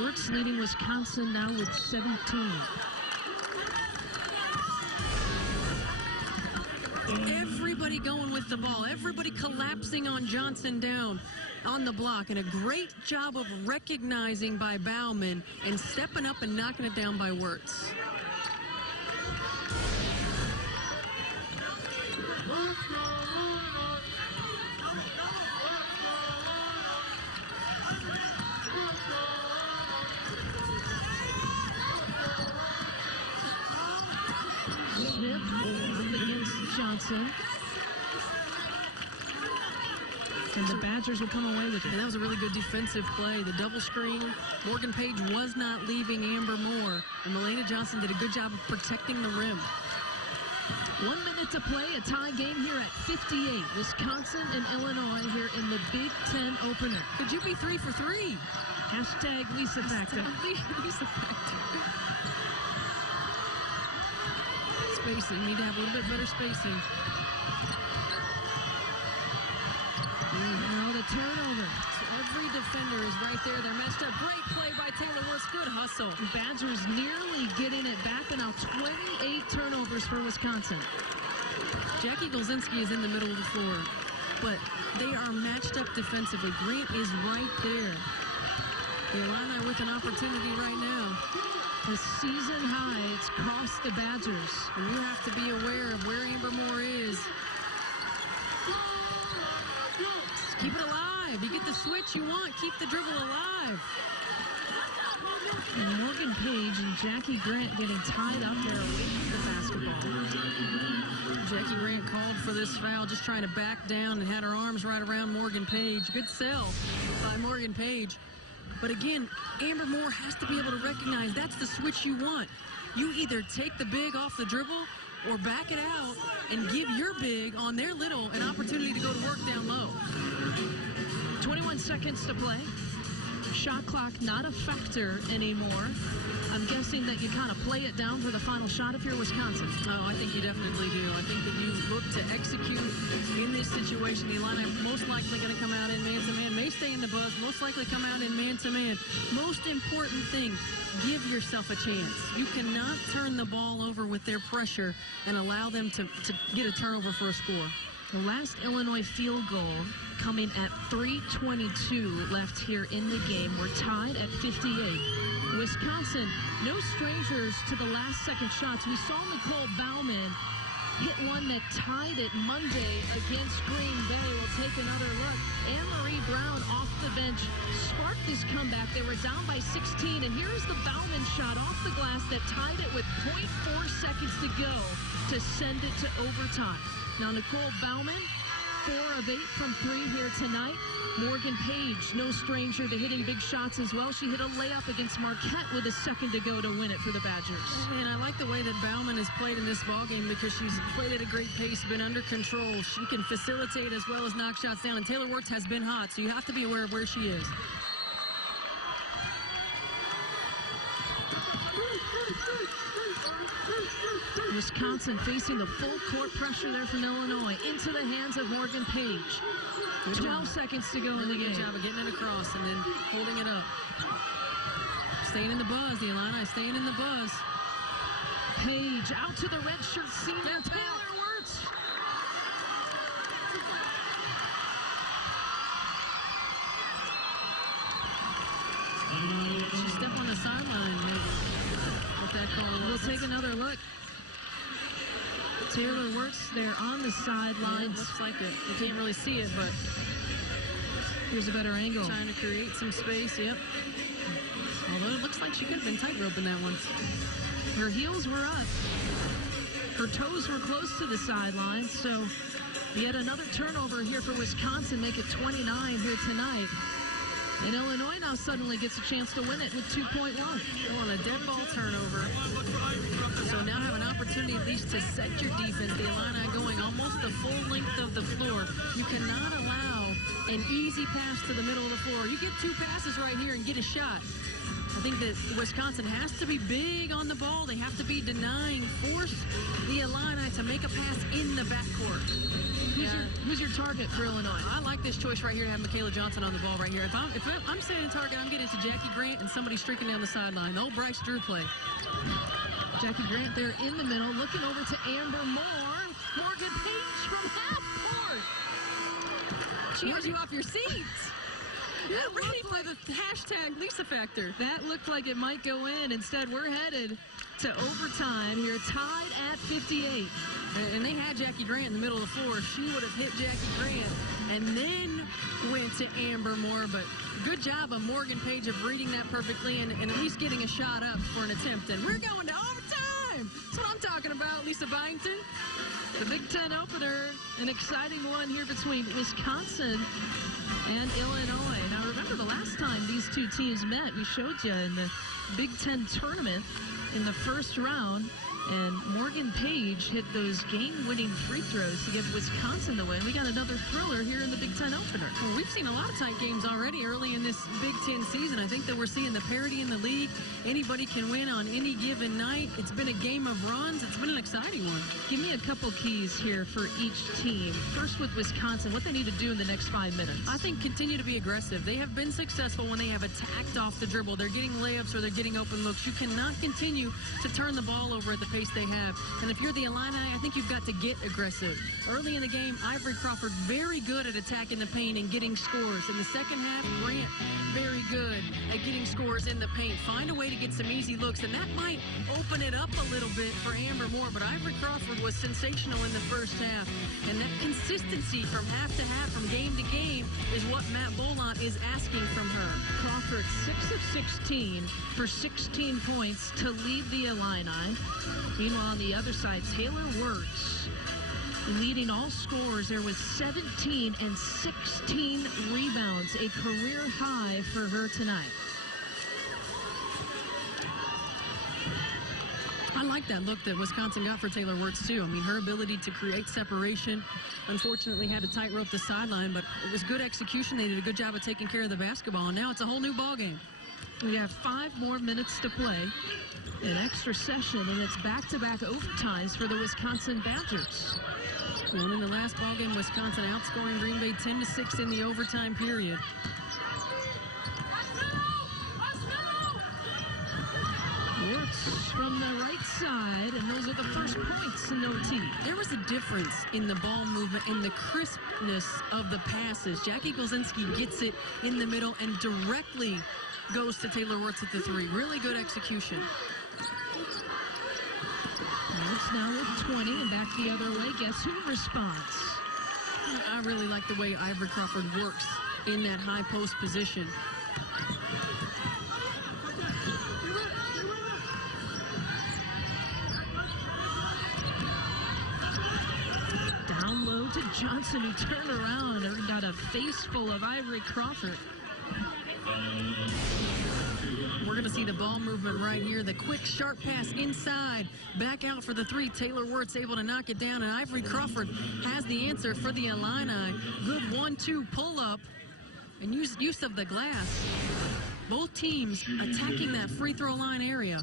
Wirtz leading Wisconsin now with 17. Everybody going with the ball. Everybody collapsing on Johnson down on the block. And a great job of recognizing by Bauman and stepping up and knocking it down by Wirtz. Smith up against Johnson. And the Badgers will come away with it. And that was a really good defensive play. The double screen. Morgan Page was not leaving Amber Moore. And Melina Johnson did a good job of protecting the rim. 1 minute to play. A tie game here at 58. Wisconsin and Illinois here in the Big Ten opener. Could you be 3 for 3? Hashtag Lisa Factor. Lisa Factor. Spacing. Need to have a little bit better spacing. Now the turnover. So every defender is right there. They're matched up. Great play by Taylor Wirtz. Good hustle. Badgers nearly getting it back, and now 28 turnovers for Wisconsin. Jackie Golzinski is in the middle of the floor, but they are matched up defensively. Grant is right there. The Illini with an opportunity right now. The season high, it's cost the Badgers. And you have to be aware of where Amber Moore is. Keep it alive. You get the switch you want. Keep the dribble alive. And Morgan Page and Jackie Grant getting tied up there away from the basketball. Jackie Grant called for this foul, just trying to back down and had her arms right around Morgan Page. Good sell by Morgan Page. But again, Amber Moore has to be able to recognize that's the switch you want. You either take the big off the dribble or back it out and give your big on their little an opportunity to go to work down low. 21 seconds to play. Shot clock not a factor anymore. I'm guessing that you kind of play it down for the final shot if you're Wisconsin. Oh, I think you definitely do. I think that you look to execute in this situation. The Illini most likely going to come out in man-to-man, may stay in the buzz, most likely come out in man-to-man. Most important thing, give yourself a chance. You cannot turn the ball over with their pressure and allow them to get a turnover for a score. The last Illinois field goal coming at 3:22 left here in the game. We're tied at 58. Wisconsin, no strangers to the last-second shots. We saw Nicole Bauman hit one that tied it Monday against Green Bay. We'll take another look. Anne-Marie Brown off the bench sparked this comeback. They were down by 16, and here's the Bauman shot off the glass that tied it with 0.4 seconds to go to send it to overtime. Now, Nicole Bauman, 4 of 8 from 3 here tonight. Morgan Page, no stranger to hitting big shots as well. She hit a layup against Marquette with a second to go to win it for the Badgers. And I like the way that Bauman has played in this ballgame because she's played at a great pace, been under control. She can facilitate as well as knock shots down. And Taylor Wirtz has been hot, so you have to be aware of where she is. Wisconsin facing the full court pressure there from Illinois into the hands of Morgan Page. 12 seconds to go in the game. Good job of getting it across and then holding it up. Staying in the buzz, the Illini staying in the buzz. Page out to the redshirt senior Taylor Wirtz. She stepped on the sideline, maybe. What that call was. We'll take another look. Taylor Wirtz there on the sidelines. Yeah, looks like it. You can't really see it, but here's a better angle. Trying to create some space, yep. Although it looks like she could have been tight-roping that one. Her heels were up. Her toes were close to the sidelines, so yet another turnover here for Wisconsin, make it 29 here tonight. And Illinois now suddenly gets a chance to win it with 2.1. On a dead ball turnover. So now have an opportunity at least to set your defense. The Illini going almost the full length of the floor. You cannot allow an easy pass to the middle of the floor. You get 2 passes right here and get a shot. I think that Wisconsin has to be big on the ball. They have to be denying, force the Illini to make a pass in the backcourt. Who's your target for Illinois? I like this choice right here to have Michaela Johnson on the ball right here. If I'm setting a target, I'm getting to Jackie Grant and somebody streaking down the sideline. The old Bryce Drew play. Jackie Grant there in the middle, looking over to Amber Moore. Morgan Page from half court. She has you off your seats. Yeah, ready for the hashtag Lisa Factor. That looked like it might go in. Instead, we're headed to overtime here, tied at 58. And they had Jackie Grant in the middle of the floor. She would have hit Jackie Grant and then went to Amber Moore. But good job of Morgan Page of reading that perfectly and at least getting a shot up for an attempt. And we're going to overtime. That's what I'm talking about, Lisa Byington. The Big Ten opener, an exciting one here between Wisconsin and Illinois. Now, remember the last time these two teams met, we showed you in the Big Ten tournament in the first round. And Morgan Page hit those game-winning free throws to give Wisconsin the win. We got another thriller here in the Big Ten opener. Well, we've seen a lot of tight games already early in this Big Ten season. I think that we're seeing the parity in the league. Anybody can win on any given night. It's been a game of runs. It's been an exciting one. Give me a couple keys here for each team. First with Wisconsin, what they need to do in the next 5 minutes. I think continue to be aggressive. They have been successful when they have attacked off the dribble. They're getting layups or they're getting open looks. You cannot continue to turn the ball over at the pace they have. And if you're the Illini, I think you've got to get aggressive. Early in the game, Ivory Crawford very good at attacking the paint and getting scores. In the second half, Grant very good at getting scores in the paint. Find a way to get some easy looks, and that might open it up a little bit for Amber Moore. But Ivory Crawford was sensational in the first half. And that consistency from half to half, from game to game, is what Matt Bolant is asking from her. Crawford, 6 of 16 for 16 points to lead the Illini. Meanwhile, on the other side, Taylor Wirtz leading all scorers. There was 17 and 16 rebounds, a career high for her tonight. I like that look that Wisconsin got for Taylor Wirtz, too. I mean, her ability to create separation, unfortunately had to tightrope the sideline, but it was good execution. They did a good job of taking care of the basketball, and now it's a whole new ball game. We have 5 more minutes to play. An extra session, and it's back-to-back overtimes for the Wisconsin Badgers. And in the last ball game, Wisconsin outscoring Green Bay 10-6 in the overtime period. Wirtz from the right side, and those are the first points in OT. There was a difference in the ball movement and the crispness of the passes. Jackie Golzinski gets it in the middle and directly goes to Taylor Wirtz at the 3. Really good execution. Wirtz now with 20 and back the other way. Guess who responds? I really like the way Ivory Crawford works in that high post position. Down low to Johnson, who turned around and got a face full of Ivory Crawford. We're going to see the ball movement right here. The quick, sharp pass inside. Back out for the 3. Taylor Wirtz able to knock it down, and Ivory Crawford has the answer for the Illini. Good 1-2 pull-up and use of the glass. Both teams attacking that free throw line area.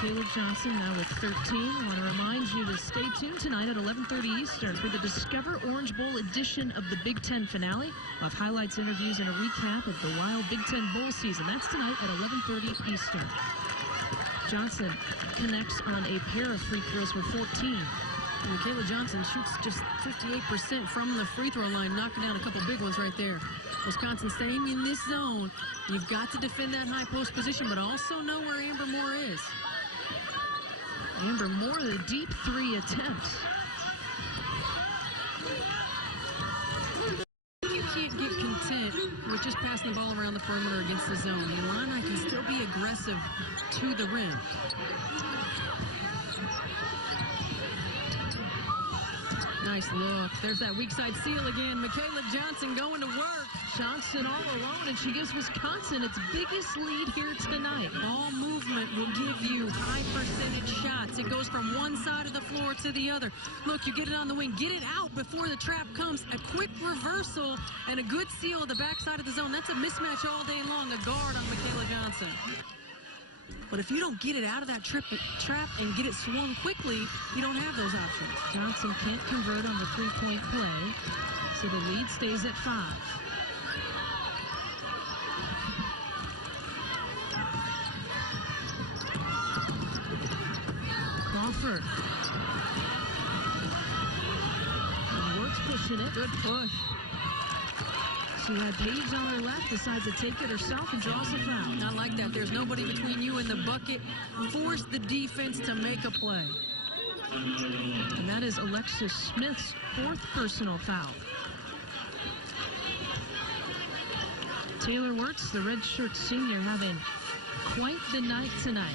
Caleb Johnson now with 13. I want to remind you to stay tuned tonight at 11:30 Eastern for the Discover Orange Bowl edition of the Big Ten finale. We'll have highlights, interviews, and a recap of the wild Big Ten bowl season. That's tonight at 11:30 Eastern. Johnson connects on a pair of free throws with 14. And Michaela Johnson shoots just 58% from the free throw line, knocking down a couple big ones right there. Wisconsin staying in this zone. You've got to defend that high post position, but also know where Amber Moore is. Amber Moore, the deep 3 attempts. You can't get content with just passing the ball around the perimeter against the zone. The Illini can still be aggressive to the rim. Nice look. There's that weak side seal again. Michaela Johnson going to work. Johnson all alone, and she gives Wisconsin its biggest lead here tonight. Ball movement will give you high percentage shots. It goes from one side of the floor to the other. Look, you get it on the wing. Get it out before the trap comes. A quick reversal and a good seal at the backside of the zone. That's a mismatch all day long. A guard on Michaela Johnson. But if you don't get it out of that trap and get it swung quickly, you don't have those options. Johnson can't convert on the 3-point play, so the lead stays at 5. Crawford. And Wirtz pushing it. Good push. She had Paige on her left, decides to take it herself and draws a foul. Not like that. There's nobody between you and the bucket. Force the defense to make a play. And that is Alexis Smith's 4th personal foul. Taylor Wirtz, the redshirt senior, having quite the night tonight.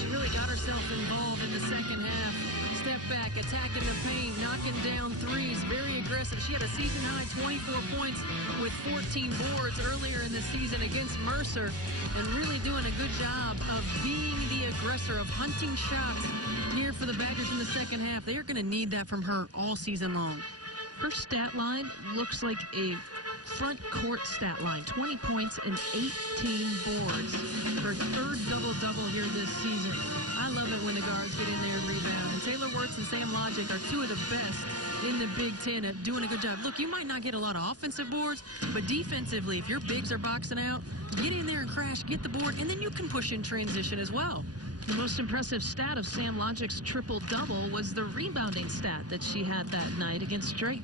She really got herself involved in the second half. Step back, attacking the paint, knocking down threes, very aggressive. She had a season-high 24 points with 14 boards earlier in the season against Mercer, and really doing a good job of being the aggressor, of hunting shots here for the Badgers in the second half. They are going to need that from her all season long. Her stat line looks like a front court stat line. 20 points and 18 boards. Her 3rd double-double here this season. I love it when the guards get in there and rebound. And Taylor Wirtz and Sam Logic are 2 of the best in the Big Ten at doing a good job. Look, you might not get a lot of offensive boards, but defensively, if your bigs are boxing out, get in there and crash, get the board, and then you can push in transition as well. The most impressive stat of Sam Logic's triple-double was the rebounding stat that she had that night against Drake.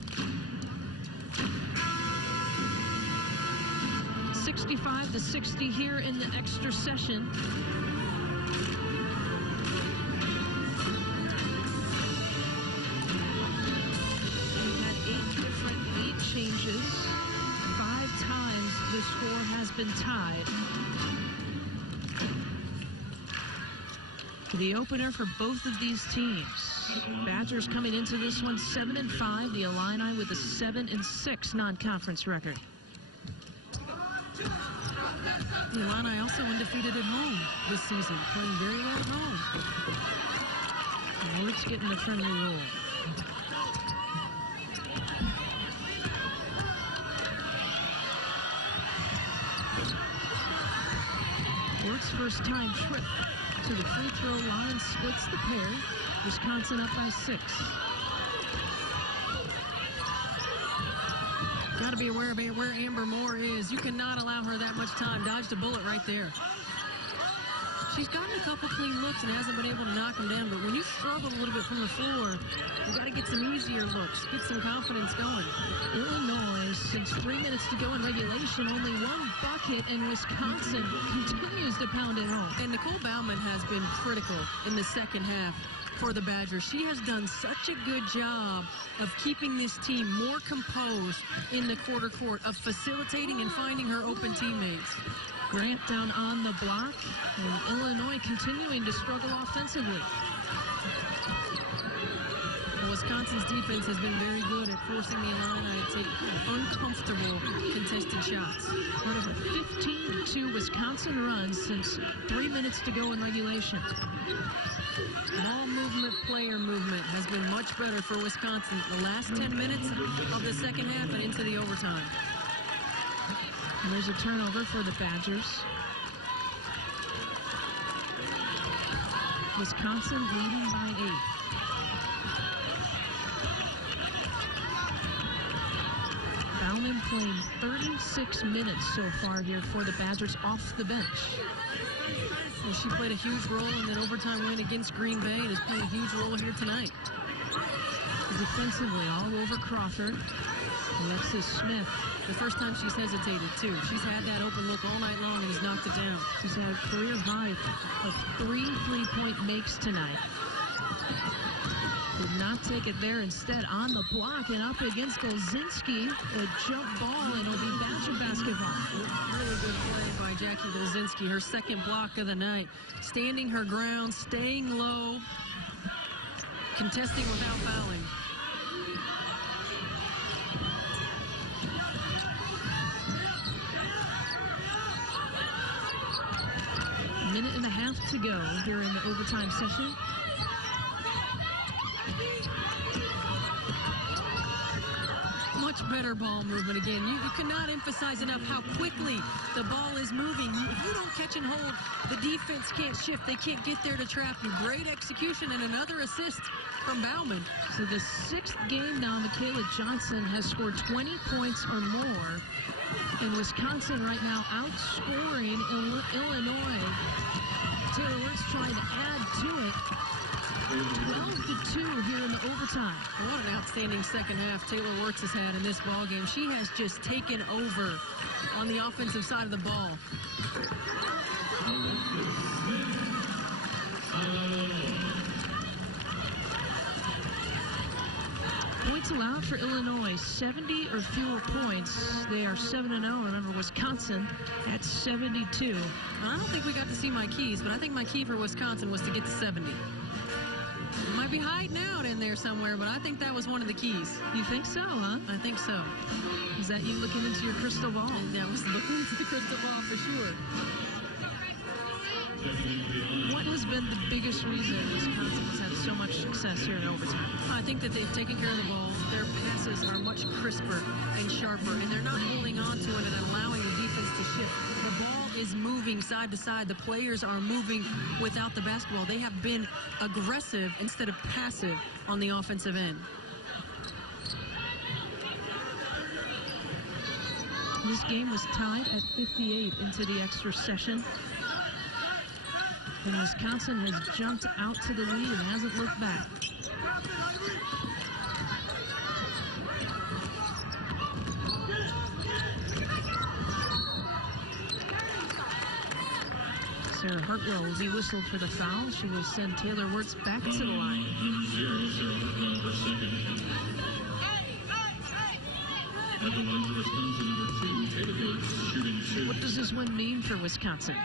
65-60 here in the extra session. We've had 8 different lead changes. 5 times the score has been tied. The opener for both of these teams. Badgers coming into this one 7-5. The Illini with a 7-6 non-conference record. The Illini also undefeated at home this season, playing very well at home. And Wirtz getting the friendly roll. Wirtz first time trip to the free throw line splits the pair. Wisconsin up by 6. Got to be aware of where Amber Moore is. You cannot allow her that much time. Dodged a bullet right there. She's gotten a couple clean looks and hasn't been able to knock them down, but when you struggle a little bit from the floor, you got to get some easier looks, get some confidence going. Illinois, since 3 minutes to go in regulation, only 1 bucket, and Wisconsin continues to pound it home. And Nicole Bauman has been critical in the second half for the Badgers. She has done such a good job of keeping this team more composed in the quarter court, of facilitating and finding her open teammates. Grant down on the block, and Illinois continuing to struggle offensively. Wisconsin's defense has been very good at forcing the Illini to take uncomfortable contested shots. Part of a 15-2 Wisconsin run since 3 minutes to go in regulation. Ball movement, player movement has been much better for Wisconsin the last 10 minutes of the second half and into the overtime. And there's a turnover for the Badgers. Wisconsin leading by 8. Bauman playing 36 minutes so far here for the Badgers off the bench. Well, she played a huge role in that overtime win against Green Bay and is playing a huge role here tonight. Defensively all over Crawford. Alexis Smith. The first time she's hesitated, too. She's had that open look all night long and has knocked it down. She's had a career high of 3 3-point makes tonight. Did not take it there. Instead, on the block and up against Golzinski. A jump ball, and it'll be Badger basketball. Really good play by Jackie Golzinski. Her second block of the night. Standing her ground, staying low, contesting without fouling. Minute and a half to go here in the overtime session. Much better ball movement again. You cannot emphasize enough how quickly the ball is moving. If you don't catch and hold, the defense can't shift. They can't get there to trap you. Great execution and another assist from Bauman. So the 6th game now, Michaela Johnson has scored 20 points or more. And Wisconsin right now outscoring Illinois. Taylor Wirtz trying to add to it. 12-2 here in the overtime. What an outstanding second half Taylor Wirtz has had in this ball game. She has just taken over on the offensive side of the ball. Points allowed for Illinois, 70 or fewer points. They are 7-0. Remember, Wisconsin at 72. I don't think we got to see my keys, but I think my key for Wisconsin was to get to 70. It might be hiding out in there somewhere, but I think that was one of the keys. You think so, huh? I think so. Is that you looking into your crystal ball? That was looking into the crystal ball for sure. What has been the biggest reason Wisconsin has had so much success here in overtime? I think that they've taken care of the ball. Their passes are much crisper and sharper, and they're not holding on to it and allowing the defense to shift. The ball is moving side to side. The players are moving without the basketball. They have been aggressive instead of passive on the offensive end. This game was tied at 58 into the extra session. And Wisconsin has jumped out to the lead and hasn't looked back. Sarah Hartwell will be whistled for the foul. She will send Taylor Wirtz back to the line. What does this win mean for Wisconsin?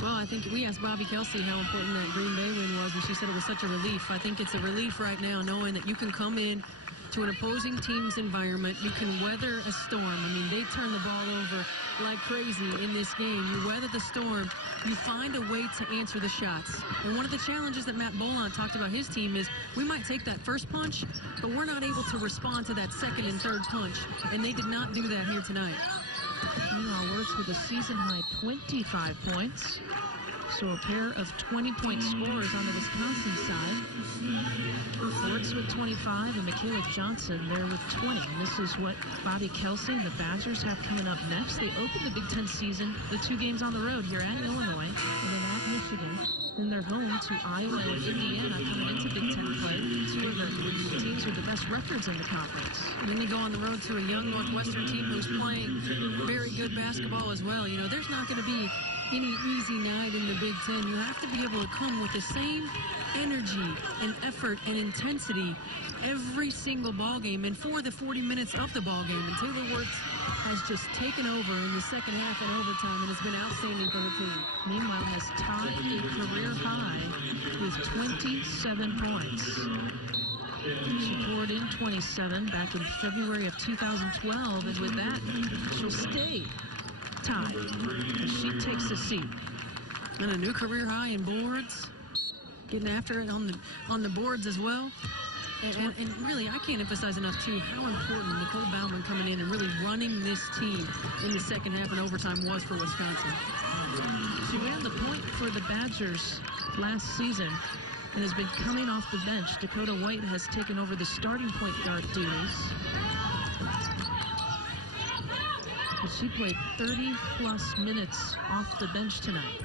Well, I think we asked Bobby Kelsey how important that Green Bay win was, and she said it was such a relief. I think it's a relief right now knowing that you can come in to an opposing team's environment. You can weather a storm. I mean, they turn the ball over like crazy in this game. You weather the storm. You find a way to answer the shots. And one of the challenges that Matt Boland talked about his team is we might take that first punch, but we're not able to respond to that second and third punch. And they did not do that here tonight. Meanwhile, Wirtz with a season-high 25 points. So a pair of 20-point scorers on the Wisconsin side. Wirtz with 25 and Michaela Johnson there with 20. And this is what Bobby Kelsey and the Badgers have coming up next. They open the Big Ten season, the 2 games on the road here at Illinois and then at Michigan. Then they're home to Iowa and Indiana coming into Big Ten play. 2 of the teams with the best records in the conference. And then they go on the road to a young Northwestern team who's playing very good basketball as well. You know, there's not going to be any easy night in the Big Ten. You have to be able to come with the same energy and effort and intensity every single ball game and for the 40 minutes of the ball game. And Taylor Wirtz has just taken over in the second half and overtime and has been outstanding for the team. Meanwhile, has tied a career high with 27 points. She poured in 27 back in February of 2012, and with that, she'll stay tied as she takes a seat. And a new career high in boards, getting after it on the boards as well. And really, I can't emphasize enough, too, how important Nicole Bauman coming in and really running this team in the second half and overtime was for Wisconsin. She ran the point for the Badgers last season and has been coming off the bench. Dakota White has taken over the starting point guard duties. She played 30-plus minutes off the bench tonight.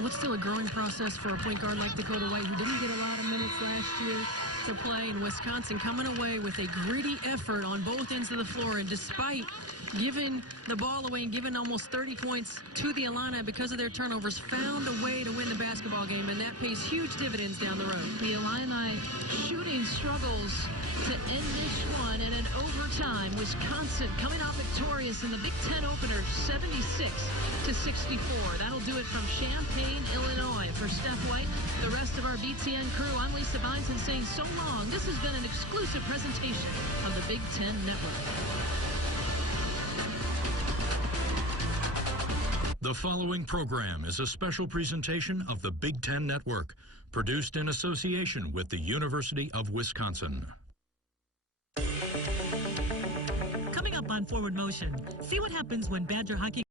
What's still a growing process for a point guard like Dakota White, who didn't get a lot of minutes last year to play in Wisconsin, coming away with a gritty effort on both ends of the floor, and despite giving the ball away and giving almost 30 points to the Illini because of their turnovers, found a way to win the basketball game, and that pays huge dividends down the road. The Illini shooting struggles to end this one, and in overtime, Wisconsin coming out victorious in the Big Ten opener, 76-64. That'll do it from Champaign, Illinois. For Steph White, the rest of our BTN crew, I'm Lisa Byson saying so long. This has been an exclusive presentation of the Big Ten Network. The following program is a special presentation of the Big Ten Network, produced in association with the University of Wisconsin. Coming up on Forward Motion, see what happens when Badger hockey